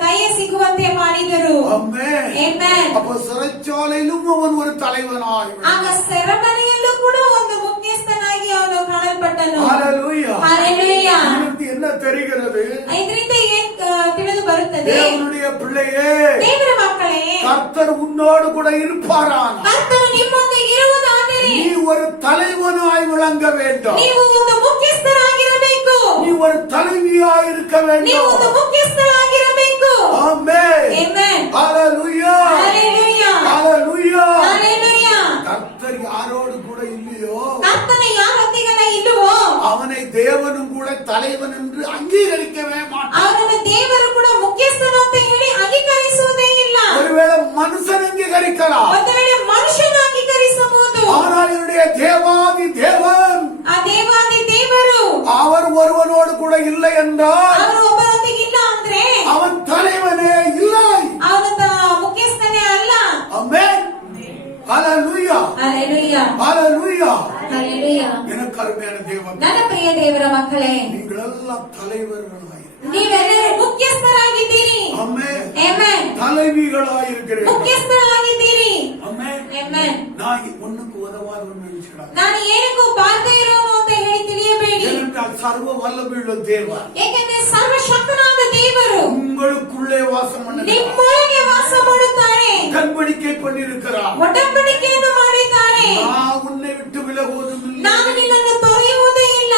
ದಯೆ ಸಿಗುವಂತೆ ಮಾಡಿದರು. ஆமென். ಆಮೆನ್. அப்ப சிறைச்சாலையிலும் அவன் ஒரு தலைவனாய் ಆಗ ಸೆರೆಮನೆಯಲ್ಲೂ ಕೂಡ ಒಂದು ಮುಖ್ಯಸ್ಥನಾಗಿ ಅವನು ಕಾಣಲ್ಪಟ್ಟನು. ஹalleluya. ಹalleluya. இதிலிருந்து என்ன தெரிகிறது? ಇದರಿಂದ ಏನ್ ತಿಳಿದು ಬರುತ್ತದೆ? தேவனுடைய பிள்ளையே, ದೇವರ ಮಕ್ಕಳೇ, கர்த்தர் உன்னோடு கூட இருப்பாரான். ಕರ್ತನು ನಿಮ್ಮೊಂದಿಗೆ ಇರುವುದಾದರೆ நீ ஒரு தலைவனாய் விளங்க வேண்டும். ನೀವು ಒಂದು ಮುಖ್ಯಸ್ಥರಾಗಿರಬೇಕು. நீ ஒரு தலைவியாய் இருக்க ನೀವು ಒಂದು வேண்டும். ಮುಖ್ಯಸ್ಥರಾಗಿರಬೇಕು. ஆமென். ಆಮೆನ್. ஹalleluya. ಹalleluya. ஹalleluya. ಹalleluya. கர்த்தர் யாரோடு கூட இல்லையோ ಕರ್ತನು ಯಾರೊಂದಿಗೆಲ್ಲ ಇಲ್ಲವೋ அவனை தேவனும் கூட தலைவன் என்று அங்கீகரிக்கவே மாட்டார். ಅವನನ್ನು ದೇವರು ಕೂಡ ಮುಖ್ಯಸ್ಥನು ಅಂತ ಹೇಳಿ ಅಂಗೀಕರಿಸುವುದೇ ಇಲ್ಲ. ஒருவேளை மனுஷன் அங்கீகரிக்கலாம், ಒಂದು ವೇಳೆ ಮನುಷ್ಯನು ಅಂಗೀಕರಿಸಬಹುದು. ஆனால் என்னுடைய தேவாதி தேவன் ಆ ದೇವಾದಿ ದೇವರು அவர் ஒருவனோடு கூட இல்லை என்றால் ಅವರು ಒಬ್ಬರೊಂದಿಗೆ ಇಲ್ಲ ಅಂದ್ರೆ அவன் தலைவனே இல்லை. ಅವನ ಮುಖ್ಯಸ್ಥನೇ ಅಲ್ಲ. ஆமென். ஹalleluya. ಹalleluya. ஹalleluya. ஹalleluya. எனக்கு அருமையான தேவன், ನನ್ನ ಪ್ರಿಯ ದೇವರ ಮಕ್ಕಳೇ, நீங்களெல்லாம் தலைவர்களாய், ನೀವೆಲ್ಲರೂ ಮುಖ್ಯಸ್ಥರಾಗಿದ್ದೀರಿ. ஆமென். ಆಮೆನ್. தலைவிகளாய் இருக்கிறீர்கள். ಮುಖ್ಯಸ್ಥರಾಗಿದ್ದೀರಿ. ஆமென். ಆಮೆನ್. நான் ஒண்ணுக்கு உதவாதவன் நினைச்சுடாது. ನಾನು ಏನಕ್ಕೂ ಬಾರದೇ ಇರೋನು ಅಂತ ಹೇಳಿ ತಿಳಿಯಬೇಡಿ. ஏனென்றால் சர்வ வல்லமையுள்ள தேவன் ಏಕೆಂದರೆ ಸರ್ವಶಕ್ತನಾದ ದೇವರು உங்களுக்குள்ளே வாசம் பண்ணுகிறார். ನಿಮ್ಮೊಳಗೆ ವಾಸ ಮಾಡುತ್ತಾರೆ. உடன்படிக்கை பண்ணியிருக்கிறார். ಒಡಂಬಡಿಕೆಯನ್ನು ಮಾಡಿದ್ದಾರೆ. நான் உன்னை விட்டு விலகுவதும் இல்லை, ನಾನು ನಿನ್ನನ್ನು ತೊರೆಯುವುದೂ ಇಲ್ಲ,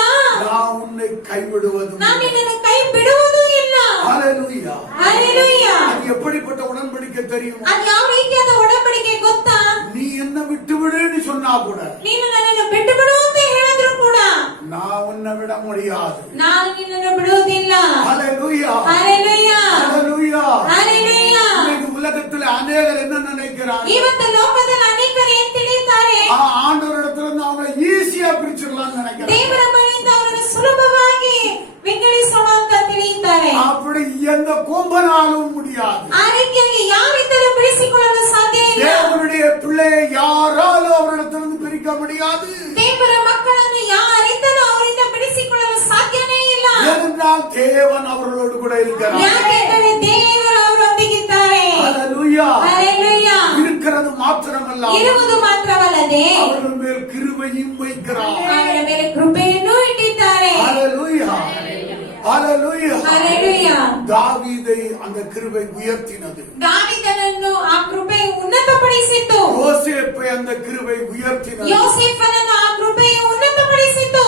நான் உன்னை கைவிடுவதும் ನಾನು இல்லை. ನಿನ್ನನ್ನು ಕೈ ಬಿಡುವುದೂ ಇಲ್ಲ. ஹalleluya. ಹalleluya. அது எப்படிப்பட்ட உடன்படிக்கை தெரியுமா? ಅದು ಯಾವ ರೀತಿಯಾದ ಒಡಂಬಡಿಕೆ ಗೊತ್ತಾ? நீ என்ன விட்டு விடுன்னு சொன்னா கூட ನೀನು ನನ್ನನ್ನು ಬಿಟ್ಟು ಬಿಡು ಅಂತ ಹೇಳಿದ್ರು ಕೂಡ நான் உன்னை விட முடியாது. ನಾನು ನಿನ್ನನ್ನು ಬಿಡುವುದಿಲ್ಲ. ஹalleluya. ಹalleluya. ஹalleluya. ಹalleluya. இன்னைக்கு உலகத்துல அநேகர் என்ன நினைக்கிறாங்க? ಇವತ್ತು ಲೋಕದಲ್ಲಿ ಅನೇಕರು ಏನ್ ತಿಳಿಯುತ್ತಾರೆ? ஆண்டவரிடத்துல இருந்து அவங்களை ஈஸியா பிரிச்சிடலாம்னு நினைக்கிறாங்க. ದೇವರ ಬಳಿಯಿಂದ ಅವರನ್ನು ಸುಲಭವಾಗಿ ವಿಂಗಡಿಸೋಣ ಅಂತ ತಿಳಿಯುತ್ತಾರೆ. அப்படி எந்த கொம்பனாலும் முடியாது. ಆ ರೀತಿಯಾಗಿ ಯಾರಿಂದಲೂ ಬಿಡಿಸಿಕೊಳ್ಳಲು ಸಾಧ್ಯ ಇಲ್ಲ. தேவனுடைய பிள்ளையை யாராலும் அவரிடத்திலிருந்து பிரிக்க முடியாது. ದೇವರ ಮಕ್ಕಳನ್ನು ಯಾರಿಂದಲೂ ಅವರಿಂದ ಬಿಡಿಸಿಕೊಳ್ಳಲು ಸಾಧ್ಯನೇ ಇಲ್ಲ. ஏனென்றால் தேவன் அவர்களோடு கூட இருக்கிறார். ಯಾಕೆಂದರೆ ದೇವರು ಅವರೊಂದಿಗಿದ್ದಾರೆ. ஹalleluya. ಹalleluya. இருக்கிறது மாத்திரமல்ல, ಇರುವುದು ಮಾತ್ರವಲ್ಲದೆ அவர்கள் மேல் கிருபையும் வைக்கிறார். ಅವರ ಮೇಲೆ ಕೃಪೆಯನ್ನು ಇಟ್ಟಿದ್ದಾರೆ. ஹalleluya. ஹalleluya. ಹalleluya. தாவீதை அந்த கிருபை உயர்த்தினது. ದಾವೀದನನ್ನು ಆ ಕೃಪೆ ಉನ್ನತಪಡಿಸಿತು. யோசேப்பை அந்த கிருபை உயர்த்தினது. ಯೋಸೇಫನನ್ನು ಆ ಕೃಪೆಯು ಉನ್ನತಪಡಿಸಿತು.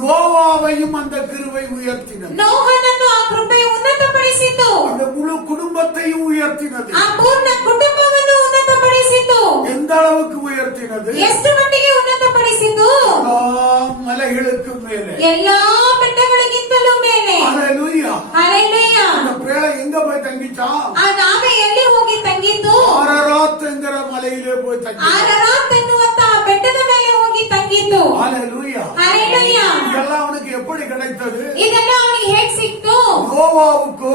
நோவாவையும் அந்த கிருபை உயர்த்தினது. ನೋಹನನ್ನು ಆ ಕೃಪೆಯು ಉನ್ನತಪಡಿಸಿತು. அந்த முழு குடும்பத்தையும் உயர்த்தினது. ಆ ಪೂರ್ಣ ಕುಟುಂಬವನ್ನು ಉನ್ನತಪಡಿಸಿತು. எந்த அளவுக்கு உயர்த்தினது? ಎಷ್ಟು ಮಟ್ಟಿಗೆ ಉನ್ನತಪಡಿಸಿತು? எல்லா மலைகளுக்கு மேலே, ಎಲ್ಲಾ ಬೆಟ್ಟಗಳಿಗಿಂತಲೂ ಮೇಲೆ. ஹalleluya. ಹalleluya. அந்த பேழை எங்க போய் தங்கிச்சான்? ಆ ನಾವೆ ಎಲ್ಲಿ ಹೋಗಿ ತಂಗಿತು? ஆரராத்ங்கிற மலையிலே போய் தங்கிச்சான். ಆರರಾತ್ ಎನ್ನುವಂತ ಆ ಬೆಟ್ಟದ ಮೇಲೆ ಹೋಗಿ ತಂಗಿತು. ஹalleluya. ಹalleluya. இதெல்லாம் அவனுக்கு எப்படி கிடைத்தது? ಇದೆಲ್ಲ ಅವನಿಗೆ ಹೇಗ್ ಸಿಕ್ತು? நோவாவுக்கோ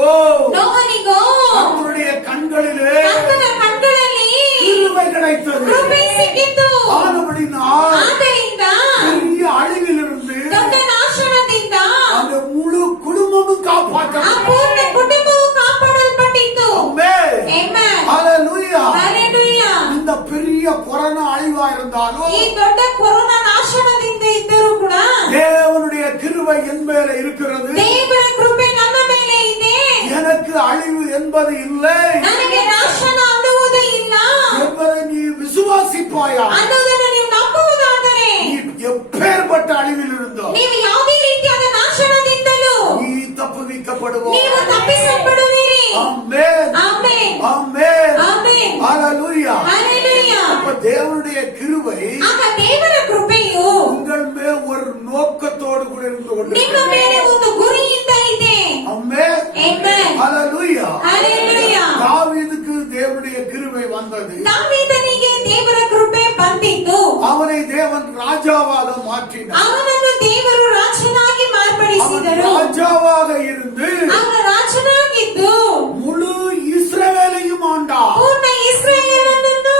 ನೋಹನಿಗೋ அவருடைய கண்களிலே ಕರ್ತನ ಕಣ್ಗಳಲ್ಲಿ கிருபை கிடைத்தது. ಕೃಪೆ ಸಿಕ್ಕಿತು. ஆனபடினால் ಆದ್ದರಿಂದ பெரிய அழிவிலிருந்து ದೊಡ್ಡ ನಾಶನದಿಂದ அந்த முழு குடும்பமும் ಆ காப்பாற்றப்பட்டது. ಪೂರ್ಣ ಕುಟುಂಬವು ಕಾಪಾಡಲ್ಪಟ್ಟಿತು. ஆமென். Amen. ஹalleluya. Hallelujah. இந்த பெரிய கொரோனா அழிவா இருந்தாலும் ಈ ದೊಡ್ಡ ಕೊರೋನಾ ನಾಶನದಿಂದ ಇದ್ದರೂ ಕೂಡ தேவனுடைய கிருபை என் மேல இருக்கிறது. ದೇವರ ಕೃಪೆ ನಮ್ಮ ಮೇಲೆ ಇದೆ. எனக்கு அழிவு என்பது இல்லை ನನಗೆ ನಾಶನ ಅನ್ನುವುದು ಇಲ್ಲ என்பதை நீ விசுவாசிப்பாயா? ಅನ್ನೋದನ್ನು ನೀವು ನಂಬುವುದಾದರೆ நீ எப்பேற்பட்ட அழிவில் இருந்தோ ನೀವು ಯಾವುದೇ ರೀತಿಯಾದ ನಾಶನದಿಂದಲೂ நீ தப்புவிக்கப்படுவோம். ನೀವು ತಪ್ಪಿಸಲ್ಪಡುವಿರಿ. ஆமென். ಆಮೆನ್. ஆமென். ಆಮೆನ್. ஹalleluya. ಹalleluya. அப்ப தேவனுடைய கிருபை ಆಗ ದೇವರ ಕೃಪೆಯು உங்கள் மேல் ஒரு நோக்கத்தோடு கூட இருந்து ನಿಮ್ಮ கொண்டிருக்கிறது. ಮೇಲೆ ಒಂದು ಗುರಿಯಿಂದ ಇದೆ. ஆமென். Amen. ஹalleluya. Hallelujah. தாவீதுக்கு தேவனுடைய கிருபை வந்தது. ದಾವೀದನಿಗೆ ದೇವರ ಕೃಪೆ ಬಂದಿತ್ತು. அவனை தேவன் ராஜாவாக மாற்றினார். ಅವನನ್ನು ದೇವರು ರಾಜನಾಗಿ அவன் ಮಾರ್ಪಡಿಸಿದರು. ராஜாவாக இருந்து ಅವನು ರಾಜನಾಗಿದ್ದು முழு இஸ்ரவேலையும் ஆண்டார். ಪೂರ್ಣ ಇಸ್ರಾಯೇಲನನ್ನು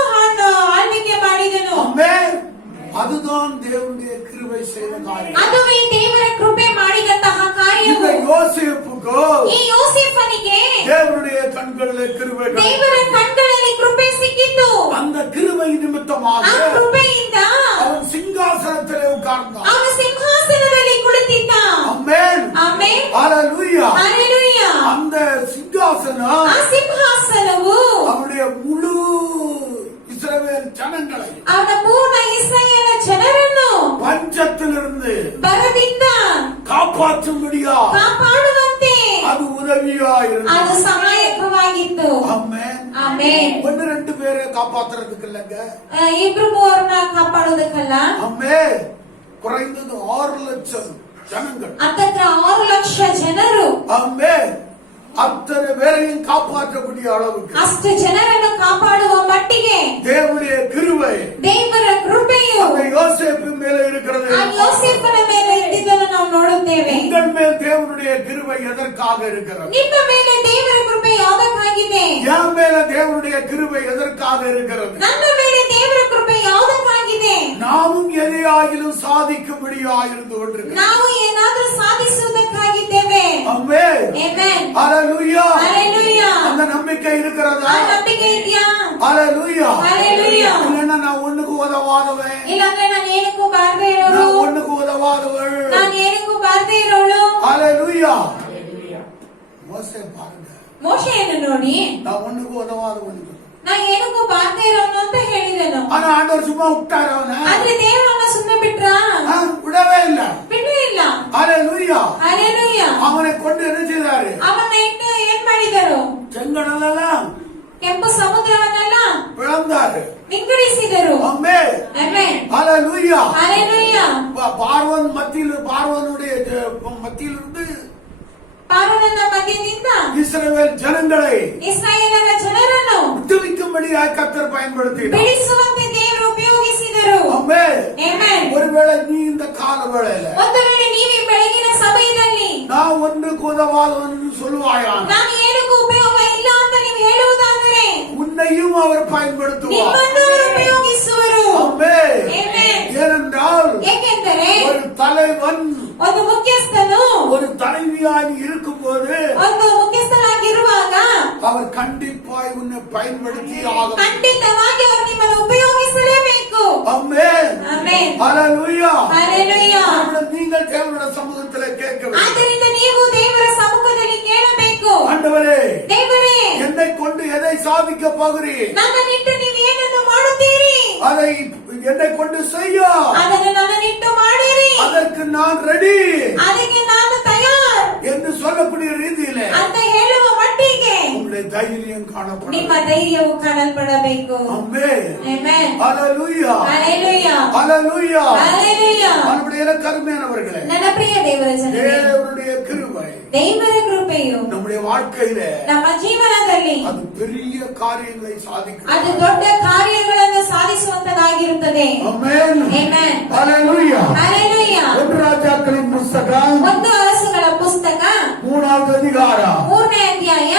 ಆಳ್ವಿಕೆ ಮಾಡಿದನು. ஆமென். அதுதான் தேவனுடைய கிருபை செய்த காரியம். ಅದುವೇ ದೇವರ ಕೃಪೆ ಮಾಡಿದಂತಹ இந்த ಕಾರ್ಯವು. யோசேப்புக்கு ಈ ಯೋಸೇಫನಿಗೆ தேவனுடைய கண்களில் கிருபை ದೇವರ ಕಣ್ಗಳಲ್ಲಿ ಕೃಪೆ ಸಿಕ್ಕಿತು. அந்த கிருபை நிமித்தமாக ಆ ಕೃಪೆಯಿಂದ அவன் சிங்காசனத்திலே உட்கார்ந்தான். ಅವನು ಸಿಂಹಾಸನದಲ್ಲಿ ಕುಳಿತಿದ್ದ. ஆமென். ಆಮೆನ್. ஹalleluya. ಹalleluya. அந்த சிங்காசனம் ಆ ಸಿಂಹಾಸನವು அவருடைய முழு இஸ்ரவேல் ஜனங்களை ಅವನ ಪೂರ್ಣ ಇಸ್ರಾಯೇಲ ಜನರನ್ನು பஞ்சத்திலிருந்து ಬರದಿಂದ காப்பாற்றும்படியா ಕಾಪಾಡುವಂತೆ அது உதவியா ಅದು இருந்தது. ಸಹಾಯಕವಾಗಿತ್ತು. ஆமென். ಆಮೆನ್. ஒன்னு ரெண்டு பேரை காப்பாத்துறதுக்கு இல்லங்க. ಇಬ್ರು ಮೂವರನ್ನ ಕಾಪಾಡೋದಕ್ಕಲ್ಲ. ஆமென். குறைந்தது 6 லட்சம் ஜனங்கள். ಹತ್ತತ್ರ 6 ಲಕ್ಷ ಜನರು. ஆமென். அத்தனை பேரையும் காப்பாற்றக்கூடிய அளவுக்கு ಅಷ್ಟು ಜನರನ್ನು ಕಾಪಾಡುವ ಮಟ್ಟಿಗೆ தேவனுடைய கிருபை ದೇವರ ಕೃಪೆಯು அந்த யோசேப்பு மேல இருக்கிறது. ಆ ಯೋಸೇಫನ ಮೇಲೆ ಇದ್ದಿದ್ದನ್ನು ನಾವು ನೋಡುತ್ತೇವೆ. உங்கள் மேல் தேவனுடைய கிருபை எதற்காக இருக்கிறது? ನಿಮ್ಮ ಮೇಲೆ ದೇವರ ಕೃಪೆ ಯಾವುದಕ್ಕಾಗಿದೆ? என் மேல தேவனுடைய கிருபை எதற்காக இருக்கிறது? ನನ್ನ ಮೇಲೆ ದೇವರ ಕೃಪೆ ಯಾವುದಕ್ಕಾಗಿದೆ? நாம் சாதிக்கும்படியா இருந்து கொண்டிருக்கிறோம். ನಾವು ಏನಾದರೂ ಸಾಧಿಸುವುದಕ್ಕಾಗಿದ್ದೇವೆ. ஆமென். ಆಮೆನ್. ஹalleluya. ஹalleluya. அந்த நம்பிக்கை இருக்கிறதா? ಆ ನಂಬಿಕೆ ಇದೆಯಾ? ஹalleluya. ஹalleluya. இல்லன்னா நான் ஒண்ணுக்கு உதவாதவன், ಇಲ್ಲಾಂದ್ರೆ ನಾನು ಏನಕ್ಕೂ ಬಾರದೇ ಇರೋಳು, நான் ஒண்ணுக்கு உதவாதவள். ನಾನು ಏನಕ್ಕೂ ಬಾರದೇ ಇರೋಳು. ஹalleluya. மோசே பாருங்க, ಮೋಶೆಯನ್ನು ನೋಡಿ நான் ஒண்ணுக்கு உதவாதவன், ನಾ ಏನಕ್ಕೂ ಬಾರದೇ ಇರೋನು ಅಂತ ಹೇಳಿದನು. ஆனா ஆண்டவர் சும்மா விட்டாரு அவனை. ಆದ್ರೆ ದೇವರನ್ನ ಸುಮ್ಮನೆ ಬಿಟ್ರಾ? விடவே இல்ல. ಬಿಡಲೇ ಇಲ್ಲ. ஹalleluya. ஹalleluya. அவனை கொண்டு என்ன செய்தாரு? ಅವನ್ನ ಇಟ್ಟು ಏನ್ ಮಾಡಿದರು? செங்கடலெல்லாம் ಕೆಂಪು ಸಮುದ್ರವನ್ನೆಲ್ಲ பிளந்தாரு, ವಿಂಗಡಿಸಿದರು. ஆமென். ಆಮೆನ್. ஹalleluya. ஹalleluya. பார்வோன் பார்வோனுடைய மத்தியிலிருந்து ಪಾರೋನನ ಮಧ್ಯದಿಂದ இஸ்ரவேல் ஜனங்களை ಇಸ್ರಾಯೇಲರ ಜನರನ್ನು விடுவிக்கும்படியாக கர்த்தர் பயன்படுத்தினார். ಬಿಡಿಸುವಂತೆ ದೇವರು ಉಪಯೋಗಿಸಿದರು. ஆமென். ಆಮೆನ್. ஒருவேளை நீ இந்த கால வேளையில ಒಂದು ವೇಳೆ ನೀವು ಬೆಳಗಿನ ಸಮಯದಲ್ಲಿ நான் ஒன்றுக்கு உதவாதவன் சொல்லுவாயா, ನಾನು ಏನಕ್ಕೂ ಉಪಯೋಗ ಇಲ್ಲ ಅಂತ ನೀವು ಹೇಳುವುದಾದರೆ உன்னையும் அவர் பயன்படுத்துவார். ನಿಮ್ಮನ್ನು ಅವರು ಉಪಯೋಗಿಸುವರು. ஆமென். ಆಮೆನ್. ஏனென்றால் ಏಕೆಂದರೆ ஒரு தலைவன் ಒಂದು ಮುಖ್ಯಸ್ಥನು ஒரு தலைவியாய் இருக்கும்போது ಒಂದು ಮುಖ್ಯಸ್ಥನಾಗಿರುವಾಗ அவர் கண்டிப்பாய் உன்னை பயன்படுத்தி ஆகும். ಖಂಡಿತವಾಗಿ ಅವರು ನಿಮ್ಮನ್ನು ಉಪಯೋಗಿಸಲೇಬೇಕು. ஆமென். ಆಮೆನ್. ஹalleluya. ಹalleluya. நீங்கள் தேவனுடைய சமூகத்தில் கேட்க வேண்டும். ಆದ್ದರಿಂದ ನೀವು ದೇವರ ಸಮ್ಮುಖದಲ್ಲಿ ಕೇಳಬೇಕು. ஆண்டவரே, ದೇವರೇ, என்னை கொண்டு எதை சாதிக்க போகிறீர்? ನನ್ನನ್ನಿಟ್ಟು ನೀವು ಏನನ್ನು ಮಾಡುತ್ತೀರಿ? அதை என்னை கொண்டு செய்ய, ಅದನ್ನು ನನ್ನನ್ನಿಟ್ಟು ಮಾಡಿರಿ. அதற்கு நான் ரெடி ಅದಕ್ಕೆ ನಾನು ತಯಾರ್ என்று சொல்லக்கூடிய ரீதியிலே ಅಂತ ಹೇಳುವ ಮಟ್ಟಿಗೆ உங்களுடைய தைரியம் காணப்படும். ನಿಮ್ಮ ಧೈರ್ಯವು ಕಾಣಲ್ಪಡಬೇಕು. ஆமென். ಆಮೆನ್. ஹalleluya. ಹalleluya. ஹalleluya. ಹalleluya. நம்முடைய கருமையானவர்களே, ನನ್ನ ಪ್ರಿಯ ದೇವರ ಜನರೇ, தேவனுடைய கிருபை ದೇವರ ಕೃಪೆಯು நம்முடைய வாழ்க்கையிலே ನಮ್ಮ ಜೀವನದಲ್ಲಿ அது பெரிய காரியங்களை சாதிக்கும். ಅದು ದೊಡ್ಡ ಕಾರ್ಯಗಳನ್ನು ಸಾಧಿಸುವಂತದಾಗಿರುತ್ತದೆ. ஆமென். ಆಮೆನ್. ஹalleluya. ಹalleluya. ஒன்று ராஜாக்களின் புத்தகம் ಒಂದು ಅರಸುಗಳ ಪುಸ್ತಕ 3வது அதிகாரம் 3ನೇ ಅಧ್ಯಾಯ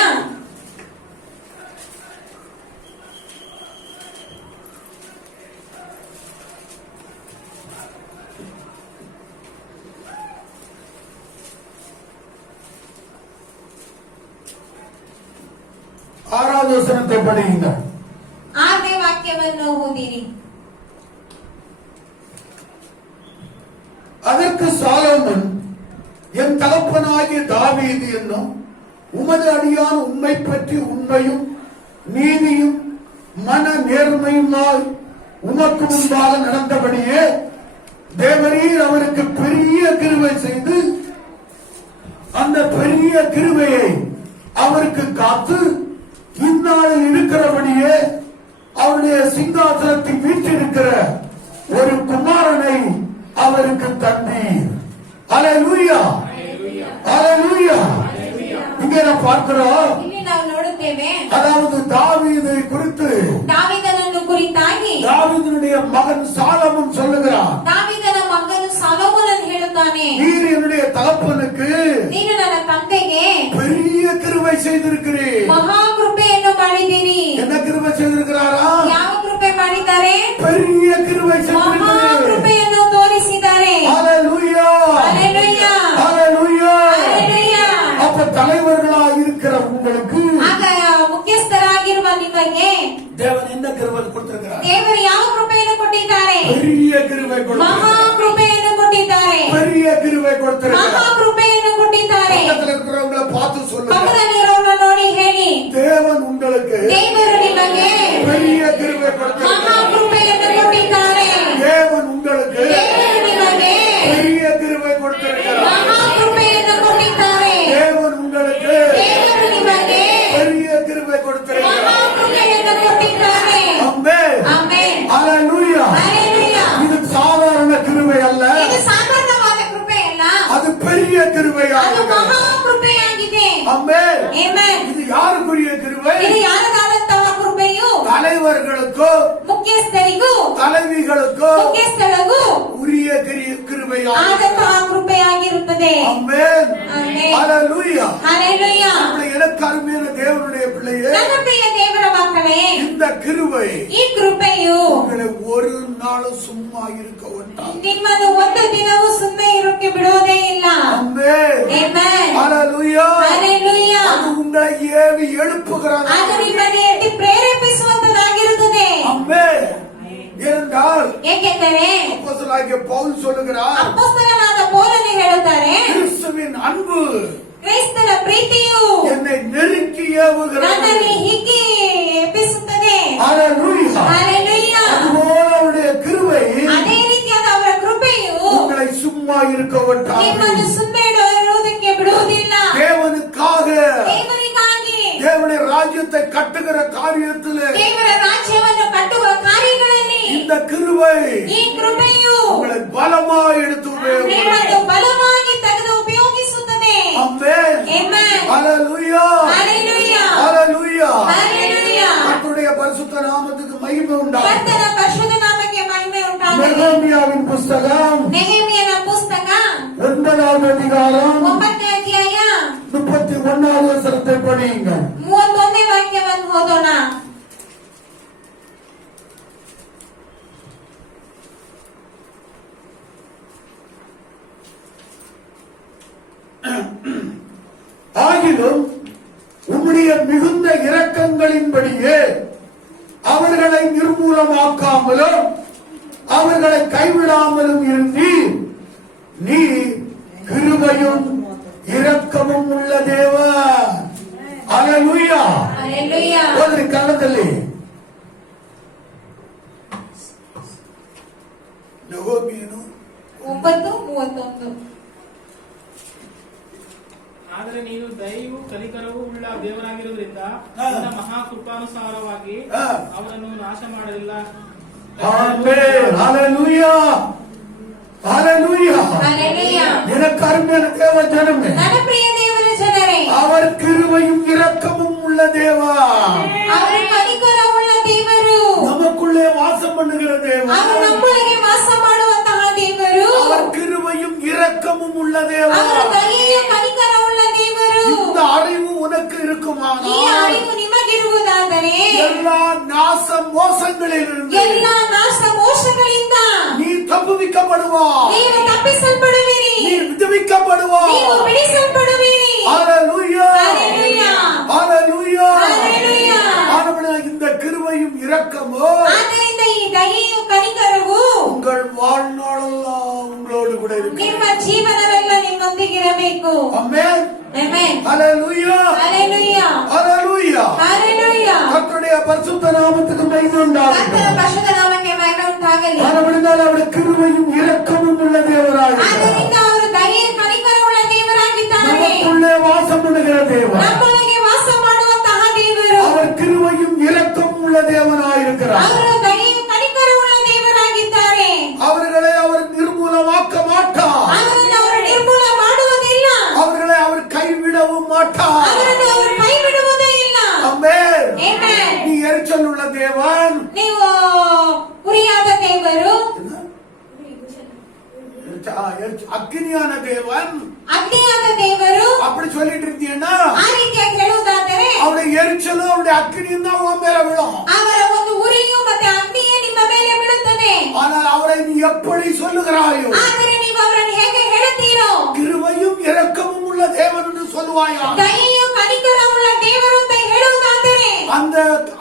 6வது வசனத்தை படியுங்க. 6ನೇ ವಾಕ್ಯವನ್ನು ಓದಿರಿ. அதற்கு சாலோமன், என் தகப்பனாகிய தாவீது என்னும் உமது அடியான் உம்மை பற்றி உண்மையும் நீதியும் மன நேர்மையுமாய் உமக்கு முன்பாக நடந்தபடியே தேவரீர் அவருக்கு பெரிய கிருபை செய்து அந்த பெரிய கிருபையை அவருக்கு காத்து இந்நாளில் இருக்கிறபடியே அவருடைய சிங்காசனத்தில் வீற்றிருக்கிற ஒரு குமாரனை அவருக்கு தந்தீர். ஹalleluya. ஹalleluya. இங்கே நாம் பார்க்கிறோம், ಇಲ್ಲಿ ನಾವು ನೋಡುತ್ತೇವೆ, அதாவது தாவீதை குறித்து ದಾವೀದನನ್ನು ಕುರಿತಾಗಿ தாவீதினுடைய மகன் சாலமோன் சொல்லுகிறான், ದಾವೀದನ ಮಗನು ಸೊಲೊಮೋನನು ಹೇಳುತ್ತಾನೆ, நீர் என்னுடைய தகப்பனுக்கு ನೀನು ನನ್ನ ತಂದೆಗೆ பெரிய கிருபை செய்திருக்கிறீர். ಮಹಾ ಕೃಪೆಯನ್ನು ಮಾಡಿದ್ದೀರಿ. என்ன கிருபை செய்திருக்கிறாரா? ಯಾವ ಕೃಪೆ ಮಾಡಿದ್ದಾರೆ? பெரிய கிருபை ಮಹಾ செய்திருக்கிறீர். ಕೃಪೆಯನ್ನು ತೋರಿಸಿದ್ದಾರೆ. ஹalleluya. ಹalleluya. ஹalleluya. ಹalleluya. அப்ப தலைவர்களா இருக்கிற உங்களுக்கு ಆಗ ಮುಖ್ಯಸ್ಥರಾಗಿರುವ ನಿಮಗೆ தேவன் என்ன கிருபை கொடுத்திருக்கிறார்? ದೇವರು ಯಾವ ಕೃಪೆಯನ್ನು ಕೊಟ್ಟಿದ್ದಾರೆ? பெரிய கிருபை ಮಹಾ கொடுத்திருக்கிறார். ಕೃಪೆಯನ್ನು ಕೊಟ್ಟಿದ್ದಾರೆ. பெரிய கிருபை ಮಹಾ கொடுத்திருக்கிறார். ಕೃಪೆಯನ್ನು ಕೊಟ್ಟಿದ್ದಾರೆ. பக்கத்துல இருக்கிறவங்களை பார்த்து சொல்லுங்க, ಪಕ್ಕದಲ್ಲಿರೋರನ್ನ ನೋಡಿ ಹೇಳಿ, தேவன் உங்களுக்கு ದೇವರು ನಿಮಗೆ பெரிய கிருபை ಮಹಾ கொடுத்திருக்கிறார். ಕೃಪೆಯನ್ನು ಕೊಟ್ಟಿದ್ದಾರೆ. தேவன் உங்களுக்கு ದೇವರು ನಿಮಗೆ பெரிய கிருபை கொடுத்திருக்கிறார். ಮಹಾ ಕೃಪೆಯನ್ನು ಕೊಟ್ಟಿದ್ದಾರೆ. தேவன் உங்களுக்கு ದೇವರು ನಿಮಗೆ பெரிய கிருபை கொடுத்திருக்கிறார். ಮಹಾ ಕೃಪೆಯನ್ನು ಕೊಟ್ಟಿದ್ದಾರೆ. ஆமென். ಆಮೆನ್. ஹalleluya. ಹalleluya. இது சாதாரண கிருபை அல்ல, ಇದು ಸಾಮಾನ್ಯವಾದ ಕೃಪೆ ಅಲ್ಲ, அது பெரிய ಅದು கிருபையாகும். ಮಹಾ ಕೃಪೆಯಾಗಿದೆ. ஆமென். ಆಮೆನ್. இது யாருக்குரிய கிருபை? ಇದು ಯಾರಿಗಾದಂತಹ ಕೃಪೆಯು? தலைவர்களுக்கோ ಮುಖ್ಯಸ್ಥರಿಗೂ தலைவிகளுக்கோ ಮುಖ್ಯಸ್ಥರಿಗೂ உரிய கிருபையாகும். ಆದಂತಹ ಕೃಪೆಯಾಗಿರುತ್ತದೆ. ஆமென். ಆಮೆನ್. ஹalleluya. ಹalleluya. நம்முடைய இலக்கருமையான தேவனுடைய பிள்ளையே, ನನ್ನ ಪ್ರಿಯ ದೇವರ ಮಕ್ಕಳೇ, இந்த இந்த கிருபை ಈ ಕೃಪೆಯು உங்களை ஒரு நாளும் சும்மா இருக்க விட்டார். ನಿಮ್ಮನ್ನು ಒಂದು ದಿನವೂ ಸುಮ್ಮನೆ ಇರೋಕೆ ಬಿಡೋದೇ ಇಲ್ಲ. ஆமென். ಆಮೆನ್. ஹalleluya. ಹಲ್ಲೆಲೂಯಾ. அது உங்களை ஏவி எழுப்புகிறது. ಅದು ನಿಮ್ಮನ್ನು ಎತ್ತಿ ಪ್ರೇರೇಪಿಸುವಂತದಾಗಿರುತ್ತದೆ. ஆமென். ஏனென்றால் ಏಕೆಂದರೆ அப்போஸ்தலனாகிய பவுல் சொல்லுகிறார், ಅಪೊಸ್ತಲನಾದ ಪೌಲನು ಹೇಳುತ್ತಾರೆ, கிறிஸ்துவின் அன்பு ಕ್ರೈಸ್ತನ ಪ್ರೀತಿಯು என்னை நெருக்கி ஏவுகிறது. ನನ್ನನ್ನು ಹಿಗ್ಗಿ ಎಬ್ಬಿಸುತ್ತದೆ. ஹalleluya. ಹಲ್ಲೆಲೂಯಾ. அதுபோல அவருடைய கிருபை ಅದೇ ರೀತಿಯಾದ ಅವರ ಕೃಪೆಯು உங்களை சும்மா இருக்க விட்டார். ನಿಮ್ಮನ್ನು ಸುಮ್ಮನೆ ಇರುವುದಕ್ಕೆ ಬಿಡುವುದಿಲ್ಲ. தேவனுக்காக ದೇವರಿಗಾಗಿ தேவனுடைய ராஜ்யத்தை கட்டுகிற காரியத்திலே ದೇವರ ರಾಜ್ಯವನ್ನು ಕಟ್ಟುವ ಕಾರ್ಯಗಳಲ್ಲಿ இந்த கிருபை ಈ ಕೃಪೆಯು உங்களை பலமாய் எடுத்து ನಿಮ್ಮನ್ನು ಬಲವಾಗಿ ತೆಗೆದು ಉಪಯೋಗಿಸುತ್ತದೆ. ஆமென். ಆಮೆನ್. ஹalleluya. ಹಲ್ಲೆಲೂಯಾ. ஹalleluya. ಹಲ್ಲೆಲೂಯಾ. கர்த்தருடைய பரிசுத்த நாமத்துக்கு மகிமை உண்டாகட்டும். ಕರ್ತನ ಪರಿಶುದ್ಧ ನಾಮಕ್ಕೆ ಮಹಿಮೆ ಉಂಟಾಗಲಿ. நெகேமியாவின் புஸ்தகம் ನೆಹೆಮಿಯನ ಪುಸ್ತಕ 9வது அதிகாரம் 9ನೇ ಅಧ್ಯಾಯ 31வது வசனத்தை படியுங்க. 31ನೇ ವಾಕ್ಯವನ್ನು ಓದೋಣ. ஆகிலும் உம்முடைய மிகுந்த இரக்கங்களின்படியே அவர்களை நிர்மூலமாக்காமலும் அவர்களை கைவிடாமலும் இருந்தீர். நீ கிருபையும் இரக்கமும் உள்ள தேவன். ஹல்லேலூயா. ಹಲ್ಲೆಲೂಯಾ. ಓದ್ರಿ ಕನ್ನಡದಲ್ಲಿ. ನಹೋಮಿಯನು 9:31. ಆದರೆ ನೀನು ದಯೆಯೂ ಕನಿಕರವೂ ಉಳ್ಳ ದೇವರಾಗಿರುವುದರಿಂದ ನಿನ್ನ ಮಹಾಕೃಪಾನುಸಾರವಾಗಿ ಅವರನ್ನು ನಾಶ ಮಾಡಲಿಲ್ಲ. ಆಮೆನ್. ಹಲ್ಲೇಲೂಯಾ. ஹalleluya. ಹಲ್ಲೆಲೂಯಾ. எனக்கு அருமையான தேவ ஜனமே, ನನ್ನ ಪ್ರಿಯ ದೇವರ ಜನರೇ, அவர் கிருபையும் இரக்கமும் உள்ள தேவா, ಅವರ ಕನಿಕರವುಳ್ಳ ದೇವರು, நமக்குள்ளே வாசம் பண்ணுகிற தேவா, ಅವರು ನಮ್ಮೊಳಗೆ ವಾಸ ಮಾಡುವಂತಹ ದೇವರು, அவர் கிருபையும் இரக்கமும் உள்ள தேவா. ಅವರ ದಯೆಯ ಕನಿಕರವುಳ್ಳ ದೇವರು. இந்த அறிவு உனக்கு ಈ இருக்குமானால் ಅರಿವು ನಿಮಗಿರುವುದಾದರೆ எல்லா நாச மோசங்களிலிருந்து ಎಲ್ಲಾ ನಾಶ ಮೋಸಗಳಿಂದ நீ தப்புவிக்கப்படுவா, ನೀವು ತಪ್ಪಿಸಲ್ಪಡುವಿರಿ, நீ விடுவிக்கப்படுவா. ನೀವು ಬಿಡಿಸಲ್ಪಡುವಿರಿ. ஹalleluya. ஹalleluya. ஹalleluya. ஹalleluya. ஆனவனே, இந்த கிருபையும் இரக்கமும் ಆದ್ದರಿಂದ ಈ ದಯೆಯು ಕನಿಕರವು உங்கள் வாழ்நாளெல்லாம் உங்களோடு கூட இருக்கு. ನಿಮ್ಮ ಜೀವನವೆಲ್ಲ ನಿಮ್ಮೊಂದಿಗಿರಬೇಕು. ஆமென். ಆಮೆನ್. ஹalleluya. ಹಲ್ಲೆಲೂಯಾ. ஹalleluya. ಹಲ್ಲೆಲೂಯಾ. கர்த்தருடைய பரிசுத்த நாமத்துக்கு மகிமை உண்டாகட்டும். ಕರ್ತನ ಪರಿಶುದ್ಧ ನಾಮಕ್ಕೆ ಮಹಿಮೆ ಉಂಟಾಗಲಿ. ஆனவனால் அவருடைய கிருபையும் இரக்கமும் உள்ள தேவராக ಆದ್ದರಿಂದ ಅವರು ದಯೆಯ ಕನಿಕರವುಳ್ಳ ದೇವರಾಗಿದ್ದಾರೆ. நமக்குள்ளே வாசம் பண்ணுகிற தேவன், ನಮ್ಮೊಳಗೆ ವಾಸ ಮಾಡುವಂತಹ ದೇವರು, அவர் கிருபையும் இரக்கமும் உள்ள தேவனாயிருக்கிறார். ಅವರು ದಯೆಯ ಕನಿಕರವುಳ್ಳ ದೇವರಾಗಿದ್ದಾರೆ. அவர்களை அவர் நிர்மூலமாக்க மாட்டார், ಅವರನ್ನು ಅವರು ನಿರ್ಮೂಲ ಮಾಡುವುದಿಲ್ಲ, அவர்களை அவர் கைவிடவும் மாட்டார். ಅವರನ್ನು ಅವರು ಕೈ ಬಿಡುವುದೇ ಇಲ್ಲ. ஆமென். ಆಮೆನ್. நீ எரிச்சல் உள்ள தேவன், ನೀವು ಉರಿಯಾದ ದೇವರು, அக்னியான தேவன் ಅಗ್ನಿಯಾದ ದೇವರು அப்படி சொல்லிட்டு இருந்தீங்கன்னா ಆ ರೀತಿಯಾಗಿ ಹೇಳುವುದಾದರೆ அவருடைய எரிச்சலும் அவருடைய அக்னியும் தான் உன் மேல விழும். ಅವರ ಒಂದು ಉರಿಯು ಮತ್ತೆ ಅಗ್ನಿಯೇ ನಿಮ್ಮ ಮೇಲೆ ಬೀಳುತ್ತದೆ. ஆனால் அவரை நீ எப்படி சொல்லுகிறாயோ, ಆದರೆ ನೀವು ಅವರನ್ನು ಹೇಗೆ ಹೇಳುತ್ತೀರೋ, கிருபையும் இரக்கமும் உள்ள தேவன் என்று சொல்லுவாயா, ದಯೆಯು ಕನಿಕರವುಳ್ಳ ದೇವರು ಅಂತ ಹೇಳುವುದಾದರೆ அந்த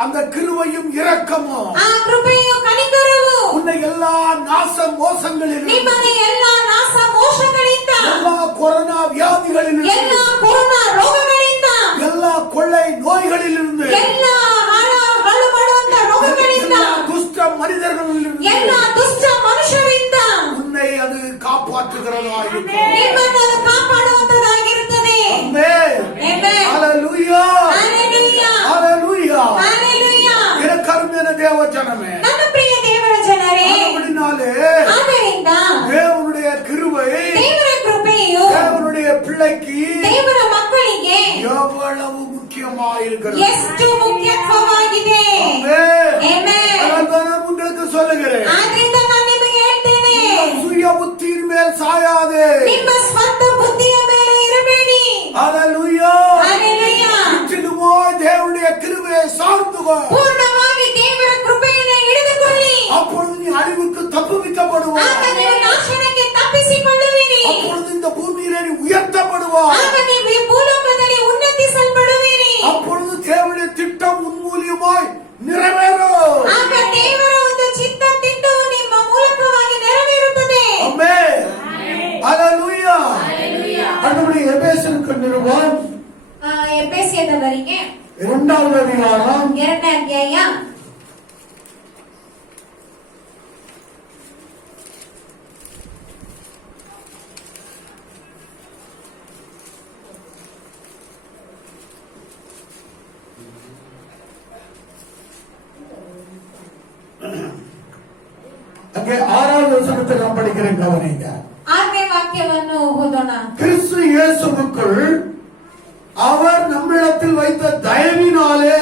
அந்த கிருபையும் இரக்கமும் ಆ ಕೃಪೆಯು ಕನಿಕರವು உன்னை எல்லா நாச மோசங்களிலும் ನಿಮ್ಮನ್ನು ಎಲ್ಲಾ ನಾಶ ಮೋಸಗಳಿಂದ, எல்லா கொரோனா வியாதிகளிலும் ಎಲ್ಲಾ ಕೊರೋನಾ ರೋಗಗಳಿಂದ, எல்லா கொள்ளை நோய்களிலிருந்து ಎಲ್ಲಾ ಹಾಳು ಮಾಡುವಂತ ರೋಗಗಳಿಂದ, எல்லா துஷ்ட மனிதர்களிலிருந்து ಎಲ್ಲಾ ದುಷ್ಟ ಮನುಷ್ಯರಿಂದ உன்னை அது காப்பாற்றுகிறதாயிருக்கும். ನಿಮ್ಮನ್ನು ಅದು ಕಾಪಾಡುವಂತದಾಗಿರುತ್ತದೆ. ஆமென். ಆಮೆನ್. ஹalleluya. ಹಲ್ಲೆಲೂಯಾ. ஹalleluya. ಹಲ್ಲೆಲೂಯಾ. எனக்கு அருமையான தேவ ஜனமே, ನನ್ನ ಪ್ರಿಯ ದೇವರ ಜನರೇ, அப்படினாலே ಆದ್ದರಿಂದ தேவனுடைய கிருபை ದೇವರ ಕೃಪೆಯು தேவனுடைய பிள்ளைக்கு ದೇವರ ಮಕ್ಕಳಿಗೆ எவ்வளவு முக்கியமாயிருக்கிறது. ಎಷ್ಟು ಮುಖ್ಯತ್ವವಾಗಿದೆ. ஆமென். ಆಮೆನ್. அதான் நான் உங்களுக்கு சொல்லுகிறேன், ಆದ್ರಿಂದ ನಾನು ನಿಮಗೆ ಹೇಳ್ತೇನೆ, சுய புத்தியின் மேல் சாயாதே. ನಿಮ್ಮ ಸ್ವಂತ ಬುದ್ಧಿಯ ಮೇಲೆ ಇರಬೇಡಿ. ஹalleluya. ಹಲ್ಲೆಲೂಯಾ. முற்றிலுமாய் தேவனுடைய கிருபையை சார்ந்து கொள். ಪೂರ್ಣವಾಗಿ 2வது அதிகாரம் 2ನೇ ಅಧ್ಯಾಯ அங்கே 6வது வசனத்தை நான் படிக்கிறேன், கவனிங்க. 6ನೇ ವಾಕ್ಯವನ್ನು ಓದೋಣ. கிறிஸ்து இயேசுவுக்குள் அவர் நம்மிடத்தில் வைத்த தயவினாலே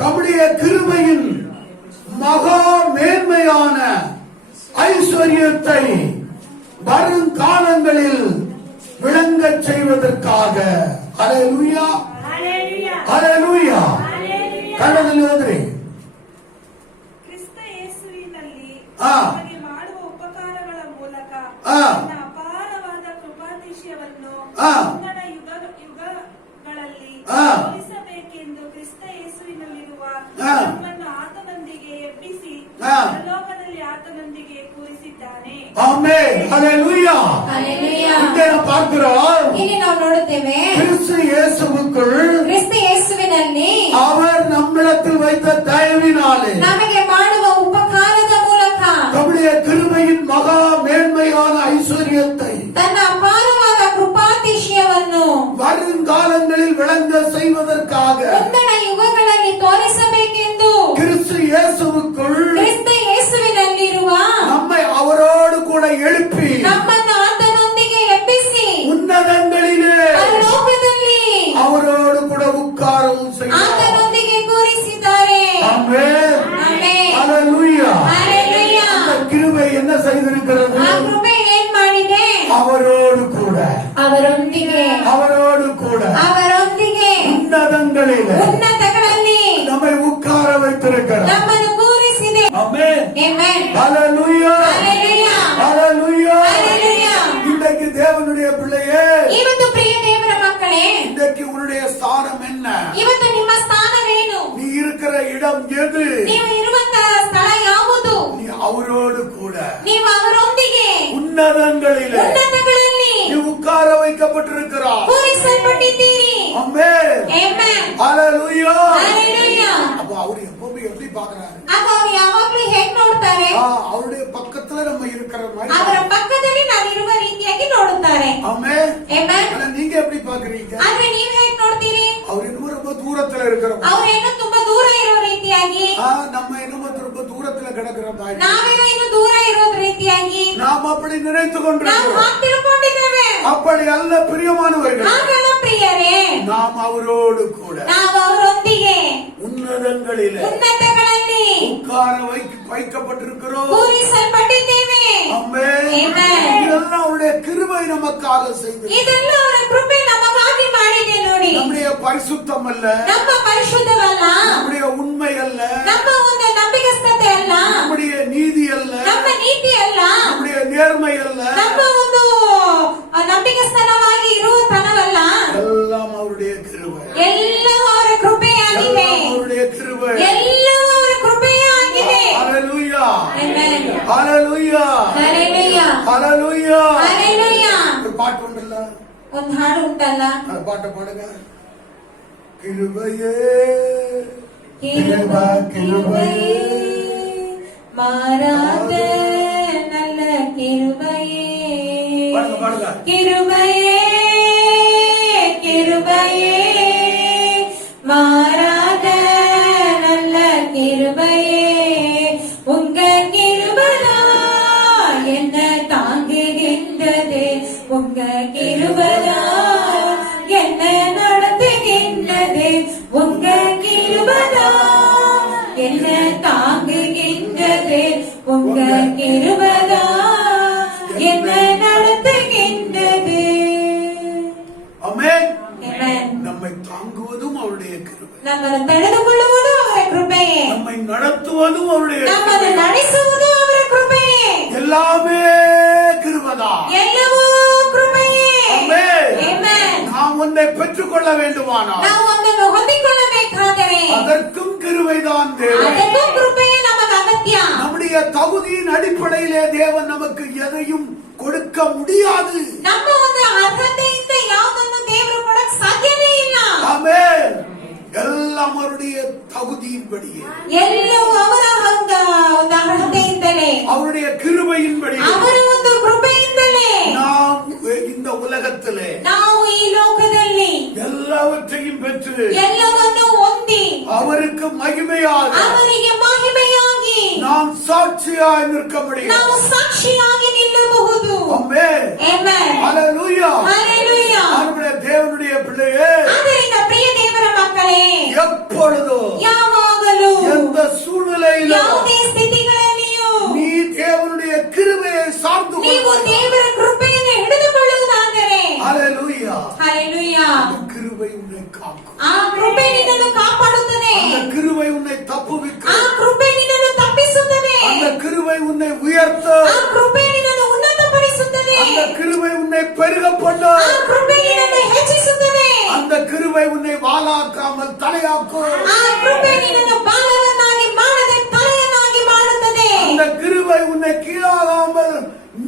தம்முடைய கிருபையின் மகா மேன்மையான ஐஸ்வர்யத்தை வருங்காலங்களில் விளங்கச் செய்வதற்காக. ஹல்லேலூயா, ஹல்லேலூயா. ಕನ್ನಡದಲ್ಲಿ ಓದ್ರಿ. ಕ್ರಿಸ್ತ ಯೇಸುವಿನಲ್ಲಿ ಆ. ನಮಗೆ ಮಾಡುವ ಉಪಕಾರಗಳ ಮೂಲಕ ಆ. ತನ್ನ ಅಪಾರವಾದ ಕೃಪಾತಿಶಯವನ್ನು ಆ. ಮುಂದಣ ಯುಗಗಳಲ್ಲಿ ಆ. ತೋರಿಸಬೇಕೆಂದು ಕ್ರಿಸ್ತ ಯೇಸುವಿನಲ್ಲಿರುವ ಆ. ನಮ್ಮನ್ನು ಆತನೊಂದಿಗೆ ಎಬ್ಬಿಸಿ ಆ. ಪರಲೋಕದಲ್ಲಿ ಆತನೊಂದಿಗೆ ಕೂರಿಸಿದ್ದಾನೆ. ஆமென், ஹல்லேலூயா. ಹಲ್ಲೆಲೂಯಾ. இங்கே நாம் பார்க்கிறோம், ಇಲ್ಲಿ ನಾವು ನೋಡುತ್ತೇವೆ, கிறிஸ்து இயேசுவுக்குள் ಕ್ರಿಸ್ತ ಯೇಸುವಿನಲ್ಲಿ அவர் நம்மிடத்தில் வைத்த தயவினாலே ನಮಗೆ ಮಾಡುವ ಉಪಕಾರದ ಮೂಲಕ தம்முடைய கிருபையின் மகா மேன்மையான ஐஸ்வர்யத்தை ತನ್ನ ಅಪಾರವಾದ ಕೃಪಾತಿಶಯವನ್ನು வருங்காலங்களில் விளங்க செய்வதற்காக ಮುಂದಣ ಯುಗಗಳಲ್ಲಿ ತೋರಿಸಬೇಕೆಂದು கிறிஸ்து இயேசுவுக்குள் ಕ್ರಿಸ್ತ ಯೇಸುವಿನಲ್ಲಿರುವ நம்மை அவரோடு கூட எழுப்பி ನಮ್ಮನ್ನು ಆತನೊಂದಿಗೆ ಎಬ್ಬಿಸಿ உன்னதங்களிலே ಪರಲೋಕದಲ್ಲಿ அவரோடு கூட உட்காரவும் செய்தார். ಆತನೊಂದಿಗೆ ಕೂರಿಸಿದ್ದಾರೆ. ஆமென், ಆಮೆನ್. ஹல்லேலூயா. ಹಲ್ಲೆಲೂಯಾ. அந்த கிருபை என்ன செய்திருக்கிறது? ಆ ಕೃಪೆ ಏನ್ ಮಾಡಿದೆ? அவரோடு கூட ಅವರೊಂದಿಗೆ ಅವರೊಂದಿಗೆ உன்னதங்களிலே ಉನ್ನತಗಳಲ್ಲಿ நம்மை உட்கார வைத்திருக்கிறார். ನಮ್ಮನ್ನು ಕೂರಿಸಿದೆ. ஆமென், ಆಮೆನ್. ஹல்லேலூயா, ಹಲ್ಲೆಲೂಯಾ. ஹல்லேலூயா. ஹல்லேலூயா. இன்றைக்கு தேவனுடைய பிள்ளையே, ಇವತ್ತು ಪ್ರಿಯ ದೇವರ ಮಕ್ಕಳೇ, இன்றைக்கு உன்னுடைய ஸ்தானம் என்ன? ಇವತ್ತು ನಿಮ್ಮ ಸ್ಥಾನವೇನು? நீ இருக்கிற இடம் எது? ನೀವು ಇರುವಂತಹ ಸ್ಥಳ ಯಾವುದು? நீ அவரோடு கூட ನೀವು ಅವರೊಂದಿಗೆ உன்னதங்களிலே ಉನ್ನತಗಳಲ್ಲಿ நீ உட்கார வைக்கப்பட்டிருக்கிறார். ಕೂರಿಸಲ್ಪಟ್ಟಿದ್ದೀರಿ. ஆமென், ಆಮೆನ್. ஹல்லேலூயா. ಹಲ್ಲೆಲೂಯಾ. அப்ப அவர் எப்பவுமே எப்படி பார்க்கறாரு? ಅದು ಅವರು ಯಾವಾಗ್ಲೂ ಹೇಗ್ ನೋಡ್ತಾರೆ? அவருடைய பக்கத்துல நம்ம இருக்கிற மாதிரி. ಅವರ ಪಕ್ಕದಲ್ಲಿ ನಾವಿರುವ ರೀತಿಯಾಗಿ ನೋಡುತ್ತಾರೆ. ஆமென். ಆಮೆನ್. ஆனா நீங்க எப்படி பாக்குறீங்க? ಆದ್ರೆ ನೀವ್ ಹೇಗ್ ನೋಡ್ತೀರಿ? அவர் இன்னும் ரொம்ப தூரத்துல இருக்கிறோம். ಅವ್ರೇನೋ ತುಂಬಾ ದೂರ ಇರೋ ರೀತಿಯಾಗಿ, நம்ம இன்னும் ரொம்ப தூரத்துல கிடக்கிற மாதிரி ನಾವೇನೋ ಇನ್ನು ದೂರ ಇರೋದ್ ರೀತಿಯಾಗಿ நாம் அப்படி நினைத்து ನಾವು கொண்டிருக்கிறோம். ಹಾಗೆ ತಿಳ್ಕೊಂಡಿದ್ದೇವೆ. அப்படி அல்ல பிரியமானவர்கள். ಹಾಗಲ್ಲ ಪ್ರಿಯರೇ, நாம் அவரோடு கூட ನಾವು ಅವರೊಂದಿಗೆ உன்னதங்களிலே ಉನ್ನತಗಳಲ್ಲಿ உட்கார வைக்கப்பட்டிருக்கிறோம். ಕೂರಿಸಲ್ಪಟ್ಟಿದ್ದೇವೆ. ஆமென். ஆமென். இதெல்லாம் அவருடைய கிருபை நமக்காக செய்தது. ಇದೆಲ್ಲ ಅವರ ಕೃಪೆ ನಮಗಾಗಿ ಮಾಡಿದೆ ನೋಡಿ. நம்முடைய பரிசுத்தம் அல்ல, ನಮ್ಮ ಪರಿಶುದ್ಧವಲ್ಲ, நம்முடைய உண்மை அல்ல, ನಮ್ಮ ಒಂದು ನಂಬಿಕಸ್ಥತೆ ಅಲ್ಲ, நம்முடைய நீதி அல்ல, ನಮ್ಮ ನೀತಿ ಅಲ್ಲ, நம்முடைய நேர்மை அல்ல, ನಮ್ಮ ಒಂದು ನಂಬಿಕಸ್ಥನವಾಗಿ ಇರುವ ತನವಲ್ಲ. எல்லாம் அவருடைய கிருபை. ಎಲ್ಲವೂ ಅವರ ಕೃಪೆಯಾಗಿದೆ. எல்லாம் அவருடைய கிருபை. ಎಲ್ಲವೂ ಅವರ ಕೃಪೆಯಾಗಿದೆ. ஹல்லேலூயா, ಆಮೆನ್. ஹல்லேலூயா, ಹಲ್ಲೆಲೂಯಾ. ஹல்லேலூயா. ಹಲ್ಲೆಲೂಯಾ. ஒரு பாட்டு உண்டல்ல, ಒಂದು ಹಾಡು ಉಂಟಲ್ಲ, அந்த பாட்டை பாடுங்க. கிருபையே கிருபையே மாறாத நல்ல கிருபையே, பாடுங்க பாடுங்க. கிருபையே கிருபையே மாறாத நல்ல கிருபையே, உங்க கிருபையா என்ன தாங்குகின்றது, உங்க கிருபையா என்ன நடத்துகின்றது, உங்க கிருபையா என்ன தாங்குகின்றது, உங்க கிருபையா என்ன நடத்துகின்றது. ஆமென். ஆமென். நம்மை தாங்குவதும் அவருடைய கிருபை, ನಮ್ಮನ್ನು ತಡೆದುಕೊಳ್ಳುವುದು ಅವರ ಕೃಪೆಯೇ, நம்மை நடத்துவதும் அவருடைய ನಮ್ಮನ್ನು கிருபை. ನಡೆಸುವುದು ಅವರ ಕೃಪೆಯೇ, எல்லாமே கிருபைதா. ಎಲ್ಲವೂ ಕೃಪೆಯೇ. ஆமென். ಆಮೆನ್. நாம் ஒன்றை பெற்றுக்கொள்ள வேண்டுமானால் ನಾವು ಒಂದನ್ನು ಹೊಂದಿಕೊಳ್ಳಬೇಕಾದರೆ அதற்கும் கிருபைதான் தேவை. ಅದಕ್ಕೂ ಕೃಪೆಯೇ ನಮಗೆ ಅಗತ್ಯ. நம்முடைய தகுதியின் அடிப்படையிலே தேவன் நமக்கு எதையும் கொடுக்க முடியாது. ನಮ್ಮ ಒಂದು ಅರ್ಹತೆಯಿಂದ ಯಾವುದನ್ನು ದೇವರು ಕೊಡಕ್ ಸಾಧ್ಯನೇ ಇಲ್ಲ. ஆமென். எல்லாம் அவருடைய தகுதியின்படியே, ಎಲ್ಲವೂ ಅವರ ಒಂದು ಅರ್ಹತೆಯಿಂದಲೇ, அவருடைய கிருபையின்படியே ಅವರ ಒಂದು ಕೃಪೆಯಿಂದಲೇ நாம் இந்த உலகத்திலே ನಾವು ಈ ಲೋಕದಲ್ಲಿ எல்லாவற்றையும் பெற்று ಎಲ್ಲವನ್ನು ಹೊಂದಿ அவருக்கு மகிமையாக ಅವರಿಗೆ ಮಹಿಮೆಯಾಗಿ நாம் சாட்சியாய் நிற்க முடியும். ನಾವು ಸಾಕ್ಷಿಯಾಗಿ ನಿಲ್ಲಬಹುದು. ஆமென். ಆಮೆನ್. ஹalleluya. ஹalleluya. நம்முடைய தேவனுடைய பிள்ளையே, ಆದ್ದರಿಂದ ಪ್ರಿಯ ದೇವರ ಮಕ್ಕಳೇ, எப்பொழுதும் ಯಾವಾಗಲೂ எந்த சூழ்நிலையிலும் ಯಾವುದೇ ಸ್ಥಿತಿಗಳಲ್ಲಿಯೂ நீ தேவனுடைய கிருபையை சார்ந்து ನೀವು கொள். ದೇವರ ಕೃಪೆಯನ್ನು ಹಿಡಿದುಕೊಳ್ಳುವುದಾದರೆ, ஹalleluya. ಹalleluya, அந்த கிருபை உன்னை காக்கும். ಆ ಕೃಪೆ ನಿನ್ನನ್ನು ಕಾಪಾಡುತ್ತದೆ. அந்த கிருபை உன்னை ಆ தப்புவிக்கும். ಕೃಪೆ ನಿನ್ನನ್ನು ತಪ್ಪಿಸುತ್ತದೆ. அந்த கிருபை உன்னை உயர்த்தும். ಆ ಕೃಪೆ ನಿನ್ನನ್ನು ಉನ್ನತಪಡಿಸುತ್ತದೆ. அந்த கிருபை உன்னை பெருக ಆ பண்ணும். ಕೃಪೆ ನಿನ್ನನ್ನು ಹೆಚ್ಚಿಸುತ್ತದೆ. அந்த கிருபை உன்னை வாளாக்காமல் தலையாக்கும். ಆ ಕೃಪೆ ನಿನ್ನನ್ನು ಬಾಲವನ್ನಾಗಿ ಮಾಡದೆ ತಲೆಯನ್ನಾಗಿ ಮಾಡುತ್ತದೆ. அந்த கிருபை உன்னை கீழாகாமல்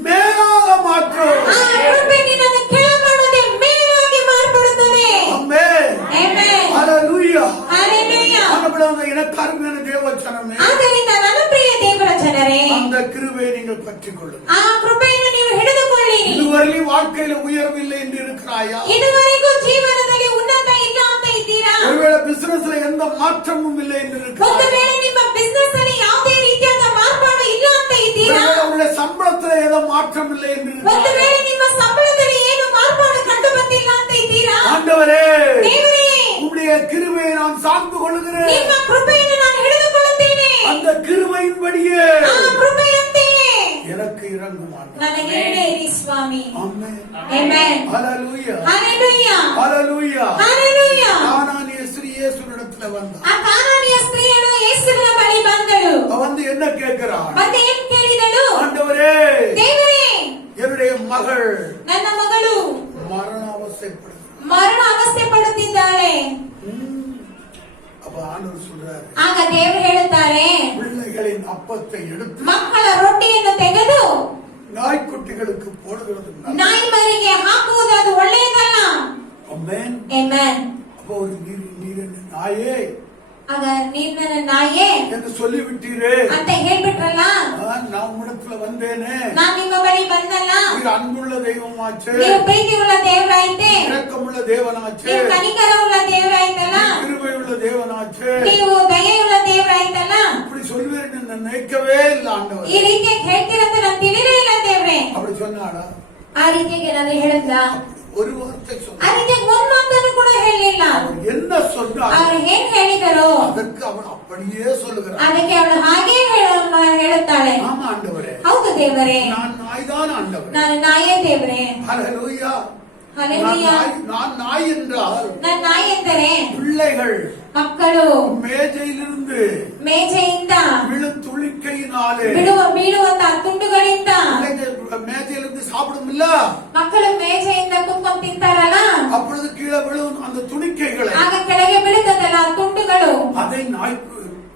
மேலாக மாற்றும். ಆ ಕೃಪೆ ನಿನ್ನನ್ನು ಕೆಳ ಮಾಡದೆ ಮೇಲಾಗಿ ಮಾರ್ಪಡುತ್ತದೆ. ஆமென். ಆಮೆನ್. ஹalleluya. ಹalleluya. ஆனபடியாக எனக்கு அருமையான தேவச்சனமே, ಆದ್ದರಿಂದ ನನ್ನ ಪ್ರಿಯ ದೇವರ ಜನರೇ, அந்த கிருபையை நீங்கள் பற்றிக் கொள்ளுங்கள். ಆ ಕೃಪೆಯನ್ನು ನೀವು ಹಿಡಿದುಕೊಳ್ಳಿರಿ. இதுவரை வாழ்க்கையில உயர்வில்லை என்று இருக்கிறாயா? ಇದುವರೆಗೂ ಜೀವನದಲ್ಲಿ ಉನ್ನತ ಇಲ್ಲ ಅಂತ ಇದ್ದೀರಾ? ஒருவேளை பிசினஸ்ல எந்த மாற்றமும் இல்லை என்று ಒಂದು இருக்கிறாயா? ವೇಳೆ ನಿಮ್ಮ ಬಿಸ್ನೆಸ್ ಅಲ್ಲಿ ಯಾವುದೇ ರೀತಿಯಾದ ಮಾರ್ಪಾಡು ಇಲ್ಲ ಅಂತ ಇದ್ದೀರಾ? ஒருவேளை உங்களுடைய சம்பளத்துல ஏதோ மாற்றம் இல்லை என்று ಒಂದು இருக்கிறாயா? ವೇಳೆ ನಿಮ್ಮ ಸಂಬಳದಲ್ಲಿ ಏನು ಮಾರ್ಪಾಡು ಕಂಡು ಬಂದಿಲ್ಲ ಅಂತ ಇದ್ದೀರಾ? ஆண்டவரே, ದೇವರೇ, உம்முடைய கிருபையை நான் சார்ந்து கொள்கிறேன். ನಿಮ್ಮ ಕೃಪೆಯನ್ನು ನಾನು ಹಿಡಿದುಕೊಳ್ಳುತ್ತೇನೆ. அந்த கிருபையின்படியே ಆ ಕೃಪೆಯಂತೆಯೇ எனக்கு இறங்கும் ஆண்டவரே. ನನಗೆ ಈಡೇರಿ ಸ್ವಾಮಿ. ஆமென். ಆಮೆನ್. ஹalleluya. ಹalleluya. ஹalleluya. ಹalleluya. கானானிய ஸ்திரீ இயேசுவிடத்துல வந்தா. ಆ ಕಾನಾನಿಯ ಸ್ತ್ರೀಯಳು ಯೇಸುವಿನ ಬಳಿ ಬಂದಳು. அவ வந்து என்ன கேட்கிறாள்? ಮತ್ತೆ ಏನ್ ಕೇಳಿದಳು? ஆண்டவரே, ದೇವರೇ, என்னுடைய மகள் ನನ್ನ ಮಗಳು மரண அவஸ்தைப்படுகிறாள். ಮರಣ ಅವಸ್ಥೆ ಪಡುತ್ತಿದ್ದಾಳೆ. அப்ப ஆண்டவர் சொல்றாரு, ಆಗ ದೇವರು ಹೇಳುತ್ತಾರೆ, பிள்ளைகளின் அப்பத்தை எடுத்து ಮಕ್ಕಳ ರೊಟ್ಟಿಯನ್ನು ತೆಗೆದು நாய்க்குட்டிகளுக்கு போடுகிறது நல்லது. ನಾಯಿ ಮರಿಗೆ ಹಾಕುವುದು ಅದು ಒಳ್ಳೆಯದಲ್ಲ. ஆமென். ಆಮೆನ್. அப்போ ஒரு நீர் என்ன நாயே ಆಗ ನೀನ್ ನನ್ನ ನಾಯೇ என்று சொல்லிவிட்டீரே, ಅಂತ ಹೇಳ್ಬಿಟ್ರಲ್ಲ, நான் உம்மிடத்துல வந்தேனே, ನಾನ್ ನಿಮ್ಮ ಬಳಿ ಬಂದಲ್ಲ, நீர் அன்புள்ள தெய்வமாச்சே, ನೀವು ಪ್ರೀತಿ ಉಳ್ಳ ದೇವರಾಯ್ತೆ, இரக்கமுள்ள தேவனாச்சே, ನೀವು ಕನಿಕರ ಉಳ್ಳ ದೇವರಾಯ್ತಲ್ಲ, கிருபையுள்ள தேவனாச்சே, ನೀವು ದಯೆಯುಳ್ಳ ದೇವರಾಯ್ತಲ್ಲ. இப்படி சொல்வேன் நான் நினைக்கவே இல்லை ஆண்டவர். ಈ ರೀತಿಯಾಗಿ ಹೇಳ್ತೀರಂತ ನಾನು ತಿಳಿರೇ ಇಲ್ಲ ದೇವ್ರೆ. அப்படி சொன்னாடா? ಆ ರೀತಿಯಾಗಿ ನಾನು ಹೇಳಿದ್ಲ? ஒரு வார்த்தை ಆ சொன்ன. ರೀತಿಯಾಗಿ ಒಂದ್ ಮಾತನ್ನು ಕೂಡ ಹೇಳಲಿಲ್ಲ. அவர் என்ன சொன்னார் ಅವ್ರು ಏನ್ ಹೇಳಿದರೋ அதற்கு அவன் அப்படியே சொல்லுகிறான். ಅದಕ್ಕೆ ಅವಳು ಹಾಗೇ ಹೇಳುತ್ತಾಳೆ. ஆமா ஆண்டவரே, ಹೌದು ದೇವರೇ, நான் நாய்தான் ஆண்டவரே. ನಾನು ನಾಯೇ ದೇವರೇ. ஹalleluya. ಹಲ್ಲೆಲೂಯಾ. நான் நாய் என்றால் ನನ್ನ ನಾಯಿ ಎಂದರೆ பிள்ளைகள் ಮಕ್ಕಳು மேஜையிலிருந்து ಮೇಜೆಯಿಂದ விழுந்துளிக்கையினாலே ಬೀಳುವಂತ ತುಂಡುಗಳಿಂದ பிள்ளைகள் மேஜையிலிருந்து சாப்பிடும் இல்ல, ಮಕ್ಕಳು ಮೇಜೆಯಿಂದ ಕುತ್ಕೊಂಡು ತಿಂತಾರಲ್ಲ, அப்பொழுது கீழே விழும் அந்த துணிக்கைகளை ಆಗ ಕೆಳಗೆ ಬೀಳುತ್ತದಲ್ಲ ಆ ತುಂಡುಗಳು, அதை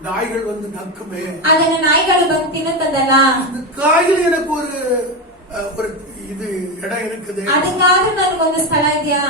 நாய்கள் வந்து நக்குமே. ಅದನ್ನ ನಾಯಿಗಳು ಬಂದು ತಿನ್ನುತ್ತದಲ್ಲ. அந்த காயில் எனக்கு ஒரு இது இடம் இருக்குது. ಅದಕ್ಕಾದ್ರೂ ನನಗೊಂದು ಸ್ಥಳ ಇದೆಯಾ?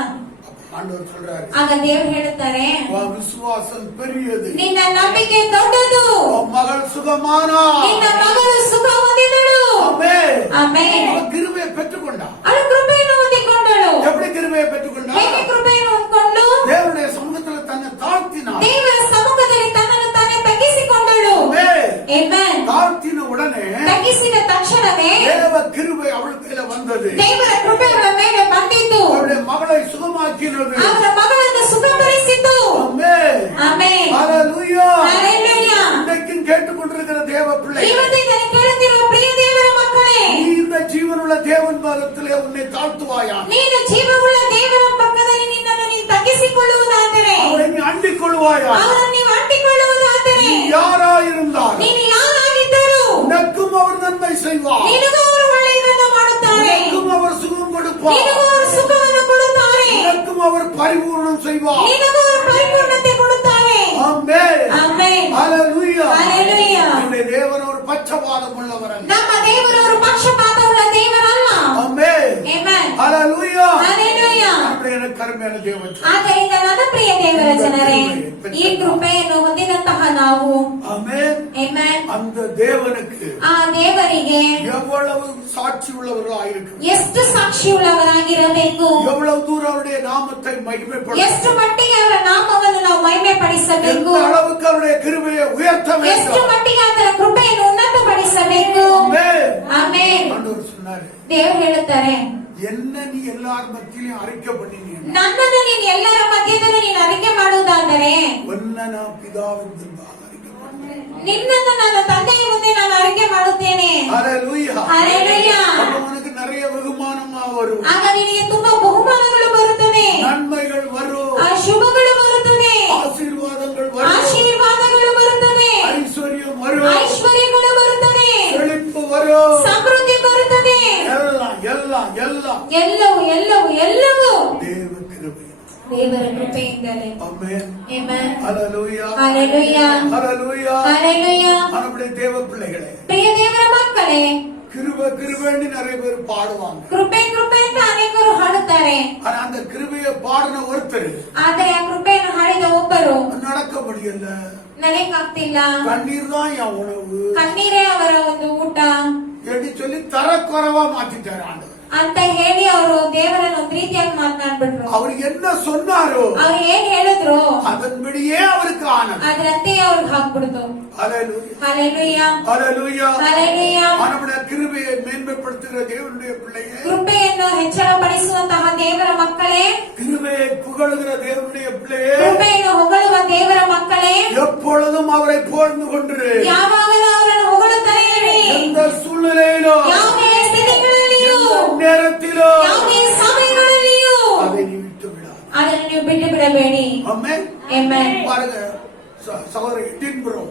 ஆண்டவர் சொல்றாரு, ಆಗ ದೇವ್ರು ಹೇಳುತ್ತಾರೆ, உன் விசுவாசம் பெரியது, ನಿನ್ನ ನಂಬಿಕೆ ದೊಡ್ಡದು, உன் மகள் சுகமானா. ನಿನ್ನ ಮಗಳು ಸುಖ ಹೊಂದಿದಳು. ஆமென். ಆಮೆನ್. அவன் கிருபையை பெற்றுக்கொண்டா. ಅವಳು ಕೃಪೆಯನ್ನು ಹೊಂದಿಕೊಂಡಳು. எப்படி கிருபையை பெற்றுக்கொண்டா? ಹೇಗೆ ಕೃಪೆಯನ್ನು ಹೊಂದ್ಕೊಂಡು தேவனுடைய சமூகத்துல தன்னை தாழ்த்தினார். ದೇವರ ಸಮ್ಮುಖದಲ್ಲಿ ತನ್ನನ್ನು ತಾನೇ ತಗ್ಗಿಸಿಕೊಂಡಳು. ஆமென். ಆಮೆನ್. தாழ்த்தின உடனே ತಗ್ಗಿಸಿದ ತಕ್ಷಣವೇ தேவ கிருபை அவள் மேல வந்தது. ದೇವರ ಕೃಪೆ ಅವಳ ಮೇಲೆ ಬಂದಿತ್ತು. அவளுடைய மகளை சுகமாக்கினது. ಅವರ ಮಗಳನ್ನು ಸುಖಪಡಿಸಿತು. ஆமென். ಆಮೆನ್. ஹalleluya. ಹಲ್ಲೆಲೂಯಾ. இன்றைக்கும் கேட்டுக்கொண்டிருக்கிற தேவ பிள்ளை, ಇವತ್ತು ಇದನ್ನು ಕೇಳುತ್ತಿರುವ ಪ್ರಿಯ ದೇವರ ಮಕ್ಕಳೇ, நீ இந்த ஜீவனுள்ள தேவன் பாதத்திலே உன்னை தாழ்த்துவாயா? ನೀನು ಜೀವವುಳ್ಳ ದೇವರ ಪಕ್ಕದಲ್ಲಿ ನಿನ್ನನ್ನು ನೀನು ತಗ್ಗಿಸಿಕೊಳ್ಳುವುದಾದರೆ, அவரை நீ அண்டிக் கொள்வாயா? ಅವರನ್ನು ನೀವು ಅಂಟಿಕೊಳ್ಳುವುದಾದರೆ, நீ யாராயிருந்தால் ನೀನು ಯಾರಾಗಿದ್ದರೂ உனக்கும் அவர் நன்மை செய்வார். ನಿನಗೂ ಅವರು ಒಳ್ಳೆಯದನ್ನು ಮಾಡುತ್ತಾರೆ, உனக்கும் அவர் சுகம் கொடுப்பார். ನಿನಗೂ ಅವರು ಸುಖವನ್ನು ಕೊಡುತ್ತಾರೆ, உனக்கும் அவர் பரிபூர்ணம் செய்வார். ನಿನಗೂ ಅವರು ಪರಿಪೂರ್ಣತೆ ಕೊಡುತ್ತಾರೆ. ஆமென். ಆಮೆನ್. ஹalleluya. Hallelujah. நம்முடைய தேவன் ஒரு பட்சபாதம் உள்ளவர் அல்ல. ನಮ್ಮ ದೇವರವರು ಪಕ್ಷಪಾತವುಳ್ಳ ದೇವರಲ್ಲ. ஆமென். ಆಮೆನ್. Amen. ಹಲ್ಲೆಲೂಯಾ. Hallelujah. ನಮ್ಮ ಕರ್ಮೆಯನ್ನು ದೇವರು ಆದ್ದರಿಂದ ನನ್ನ ಪ್ರಿಯ ದೇವರ ಜನರೇ, ಈ ಕೃಪೆಯನ್ನು ಹೊಂದಿದಂತಹ ನಾವು ಆಮೆನ್. Amen. அந்த தேவனுக்கு ಆ ದೇವರಿಗೆ எவ்வளவு சாட்சி உள்ளவர்களாக இருக்கு, ಎಷ್ಟು ಸಾಕ್ಷಿಯುಳ್ಳವರಾಗಿರಬೇಕು, எவ்வளவு தூரம் அவருடைய நாமத்தை மகிமைப்படுத்த, ಎಷ್ಟು ಮಟ್ಟಿಗೆ ಅವರ ನಾಮವನ್ನು ನಾವು ಮಹಿಮೆ ಪಡಿಸಬೇಕು, எந்த அளவுக்கு அவருடைய கிருபையை உயர்த்த ಎಷ್ಟು வேண்டும். ಮಟ್ಟಿಗೆ ಆತನ ಕೃಪೆಯನ್ನು ಉನ್ನತಪಡಿಸಬೇಕು. ஆமென். ಆಮೆನ್. ஆண்டவர் சொன்னாரு, ದೇವರು ಹೇಳುತ್ತಾರೆ, என்ன நீ எல்லார் மத்தியிலும் அறிக்கை பண்ணினீங்க, ನನ್ನನ್ನು ನೀನು ಎಲ್ಲರ ಮಧ್ಯದಲ್ಲಿ ನೀನು ಅರಿಕೆ ಮಾಡುವುದಾದರೆ ஒன்ன பிதாவின் முன்பாக அறிக்கை பண்ணேன். ನಿನ್ನನ್ನು ನಾನು ತಂದೆಯ ಮುಂದೆ ನಾನು ಅರಿಕೆ ಮಾಡುತ್ತೇನೆ. ஹல்லேலூயா. ಹಲ್ಲೆಲೂಯಾ. அப்ப உனக்கு நிறைய வெகுமானமா வரும், ಆಗ ನಿನಗೆ ತುಂಬಾ ಬಹುಮಾನಗಳು ಬರುತ್ತದೆ, நன்மைகள் வரும், ಆ ಶುಭಗಳು ಬರುತ್ತದೆ, ஆசீர்வாதங்கள் வரும், ಆಶೀರ್ವಾದಗಳು ಬರುತ್ತದೆ, ஐஸ்வர்யம் வரும், ಐಶ್ವರ್ಯಗಳು ಬರುತ್ತದೆ, செழிப்பு வரும், ಸಮೃದ್ಧಿ ಬರುತ್ತದೆ. எல்லாம் எல்லாம் எல்லாம் ಎಲ್ಲವೂ ಎಲ್ಲವೂ ಎಲ್ಲವೂ தேவ கிருபை. ದೇವರ ಕೃಪೆಯಿಂದಲೇ. ஆமென். Amen. ஹல்லேலூயா. ಹಲ್ಲೆಲೂಯಾ. ஹல்லேலூயா. ಹಲ್ಲೆಲೂಯಾ. நம்முடைய தேவ பிள்ளைகளே, ಪ್ರಿಯ ದೇವರ ಮಕ್ಕಳೇ, கிருபை கிருபைன்னு நிறைய பேர் பாடுவாங்க. ಕೃಪೆ ಕೃಪೆ ಅಂತ ಅನೇಕರು ಹಾಡುತ್ತಾರೆ. ஆனா அந்த கிருபையை பாடின ஒருத்தர் ಆದರೆ ಆ ಕೃಪೆಯನ್ನು ಹಾಡಿದ ಒಬ್ಬರು நடக்க முடியல, ನಡೆಯಕ್ಕಾಗ್ತಿಲ್ಲ, கண்ணீர் தான் என் உணவு ಕಣ್ಣೀರೇ ಅವರ ಒಂದು ಊಟ என்று சொல்லி தரக்குறைவா மாத்திட்டாரு ஆண்டவர். ಅಂತ ಹೇಳಿ ಅವರು ದೇವರನ್ನು ಒಂದು ರೀತಿಯಾಗಿ ಮಾತನಾಡ್ಬಿಟ್ರು. அவர் என்ன சொன்னாரோ ಅವ್ರು ಏನ್ ಹೇಳಿದ್ರು அதன்படியே அவருக்கு ஆனது. ಅದ್ರಂತೆ ಅವ್ರಿಗೆ ಹಾಕ್ಬಿಡ್ತು. ஹல்லேலூயா. ಹಲ್ಲೆಲೂಯಾ. ஹல்லேலூயா. ಹಲ್ಲೆಲೂಯಾ. நம்முடைய கிருபையை மேன்மைப்படுத்துகிற தேவனுடைய பிள்ளையே, ಕೃಪೆಯನ್ನು ಹೆಚ್ಚಳಪಡಿಸುವಂತಹ ದೇವರ ಮಕ್ಕಳೇ, கிருபையை புகழுகிற தேவனுடைய பிள்ளையே, ಕೃಪೆಯನ್ನು ಹೊಗಳುವ ದೇವರ ಮಕ್ಕಳೇ, எப்பொழுதும் அவரை புகழ்ந்து கொண்டிரு. ಯಾವಾಗಲೂ ಅವರನ್ನು ಹೊಗಳುತ್ತಾರೆ ಇರಿ. எந்த சூழ்நிலையிலோ, ಯಾವುದೇ ಸ್ಥಿತಿಗಳಲ್ಲಿಯೂ, எந்த நேரத்திலோ ಯಾವುದೇ ಸಮಯಗಳಲ್ಲಿಯೂ அதை நீ விட்டு விடாது. ಅದನ್ನು ನೀವು ಬಿಟ್ಟು ಬಿಡಬೇಡಿ. ஆமென். Amen. பாருங்க, சகோதரர் எடின்புரோ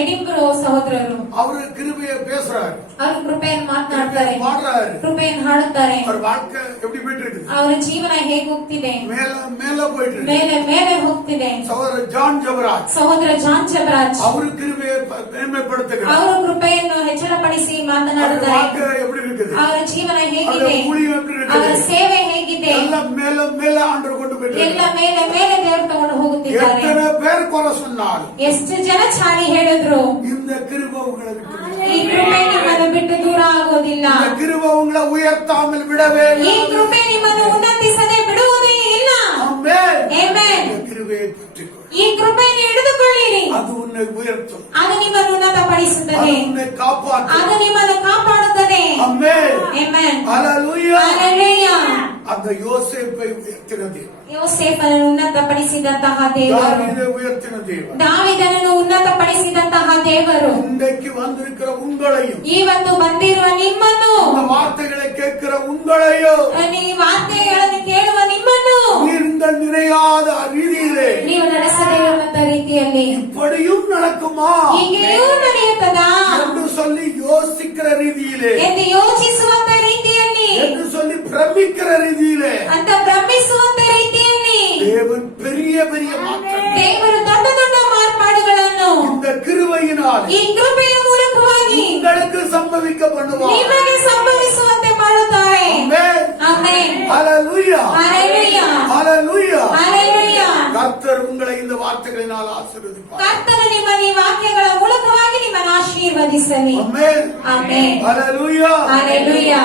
ಎಡಿಂಬ್ರೋ ಸಹೋದರರು அவரு கிருபையை பேசுறாரு, ಅವರು ಕೃಪೆಯನ್ನು ಮಾತನಾಡ್ತಾರೆ, பாடுறாரு. ಕೃಪೆಯನ್ನು ಹಾಡುತ್ತಾರೆ. அவர் வாழ்க்கை எப்படி போயிட்டு இருக்குது, ಅವರ ಜೀವನ ಹೇಗೆ ಹೋಗ್ತಿದೆ, மேல மேல போயிட்டு இருக்கு. ಮೇಲೆ ಮೇಲೆ ಹೋಗ್ತಿದೆ. சகோதரர் ஜான் ஜபராஜ் ಸಹೋದರ ಜಾನ್ ಜಬರಾಜ್ அவரு கிருபையை மேன்மைப்படுத்துகிறார். ಅವರು ಕೃಪೆಯನ್ನು ಹೆಚ್ಚಳಪಡಿಸಿ அவர் ಮಾತನಾಡುತ್ತಾರೆ. வாழ்க்கை எப்படி இருக்குது, ಅವರ ಜೀವನ ಹೇಗಿದೆ, அவருடைய ஊழியம் எப்படி ಅವರ இருக்குது, ಸೇವೆ ಹೇಗಿದೆ, எல்லாம் மேல மேல ஆண்டவர் கொண்டு போயிட்டு ಎಲ್ಲ இருக்கார். ಮೇಲೆ ಮೇಲೆ ದೇವರು ತಗೊಂಡು ಹೋಗುತ್ತಿದ್ದಾರೆ. எத்தனை பேர் குறை சொன்னாலும் ಎಷ್ಟು ಜನ ಚಾಡಿ ಹೇಳಿದ್ರು, இந்த கிருபை உங்களை விட்டு ಈ ಕೃಪೆ ನಿಮ್ಮನ್ನು ಬಿಟ್ಟು ದೂರ ಆಗೋದಿಲ್ಲ, இந்த கிருபை உங்களை உயர்த்தாமல் விடவே ಈ ಕೃಪೆ ನಿಮ್ಮನ್ನು ಉನ್ನತಿಸದೆ ಬಿಡುವುದೇ ಇಲ್ಲ. ஆமென். Amen. இந்த கிருபையை பற்றிக்கொள், ಈ ಕೃಪೆಯನ್ನು ಹಿಡಿದುಕೊಳ್ಳಿರಿ, அது உன்னை உயர்த்தும், ಅದು ನಿಮ್ಮನ್ನು அது ಉನ್ನತಪಡಿಸುತ್ತದೆ, உன்னை காப்பாற்றும். ಅದು ನಿಮ್ಮನ್ನು ಕಾಪಾಡುತ್ತದೆ. ஆமென். Amen. ஹல்லேலூயா. Hallelujah. அந்த யோசேப்பை உயர்த்தின தேவன், ಯೋಸೇಫನನ್ನು ಉನ್ನತಪಡಿಸಿದಂತಹ ದೇವರು, தாவீதை உயர்த்தின தேவன், ದಾವಿದನನ್ನು ಉನ್ನತಪಡಿಸಿದಂತಹ ದೇವರು, இன்றைக்கு வந்திருக்கிற உங்களையும், ಇವತ್ತು ಬಂದಿರುವ ನಿಮ್ಮನ್ನು, இந்த வார்த்தைகளை கேட்கிற உங்களையும், ಈ ವಾರ್ತೆಗಳನ್ನು ಕೇಳುವ ನಿಮ್ಮನ್ನು, நீங்கள் நினையாத ரீதியிலே ನೀವು ನಡೆಸದೇ ಇರುವಂತಹ ರೀತಿಯಲ್ಲಿ இப்படியும் நடக்குமா ಹೀಗೆಯೂ ನಡೆಯುತ್ತದಾ என்று சொல்லி யோசிக்கிற ரீதியிலே, ಎಂದು ಯೋಚಿಸುವಂತ ರೀತಿಯಲ್ಲಿ, என்று சொல்லி பிரமிக்கிற ரீதியிலே ಅಂತ ಭ್ರಮಿಸುವಂತ ರೀತಿಯಲ್ಲಿ தேவன் பெரிய பெரிய மாற்றம் ದೇವರು ದೊಡ್ಡ ದೊಡ್ಡ ಮಾರ್ಪಾಡುಗಳನ್ನು இந்த கிருபையினால் ಈ ಕೃಪೆಯ ಮೂಲಕವಾಗಿ உங்களுக்கு சம்பவிக்க பண்ணுவார். ನಿಮಗೆ ಸಂಭವಿಸುವಂತೆ ಮಾಡುತ್ತಾರೆ. ஆமென். ಆಮೆನ್. ஹல்லேலூயா. ಹಲ್ಲೆಲೂಯಾ. ஹல்லேலூயா. ಹಲ್ಲೆಲೂಯಾ. கர்த்தர் உங்களை இந்த வார்த்தைகளினால் ஆசீர்வதிப்பார். ಕರ್ತನು ನಿಮ್ಮ ಈ ವಾಕ್ಯಗಳ ಮೂಲಕವಾಗಿ ನಿಮ್ಮನ್ನು ಆಶೀರ್ವದಿಸಲಿ. ஆமென். ಆಮೆನ್. ஹல்லேலூயா. ಹಲ್ಲೆಲೂಯಾ.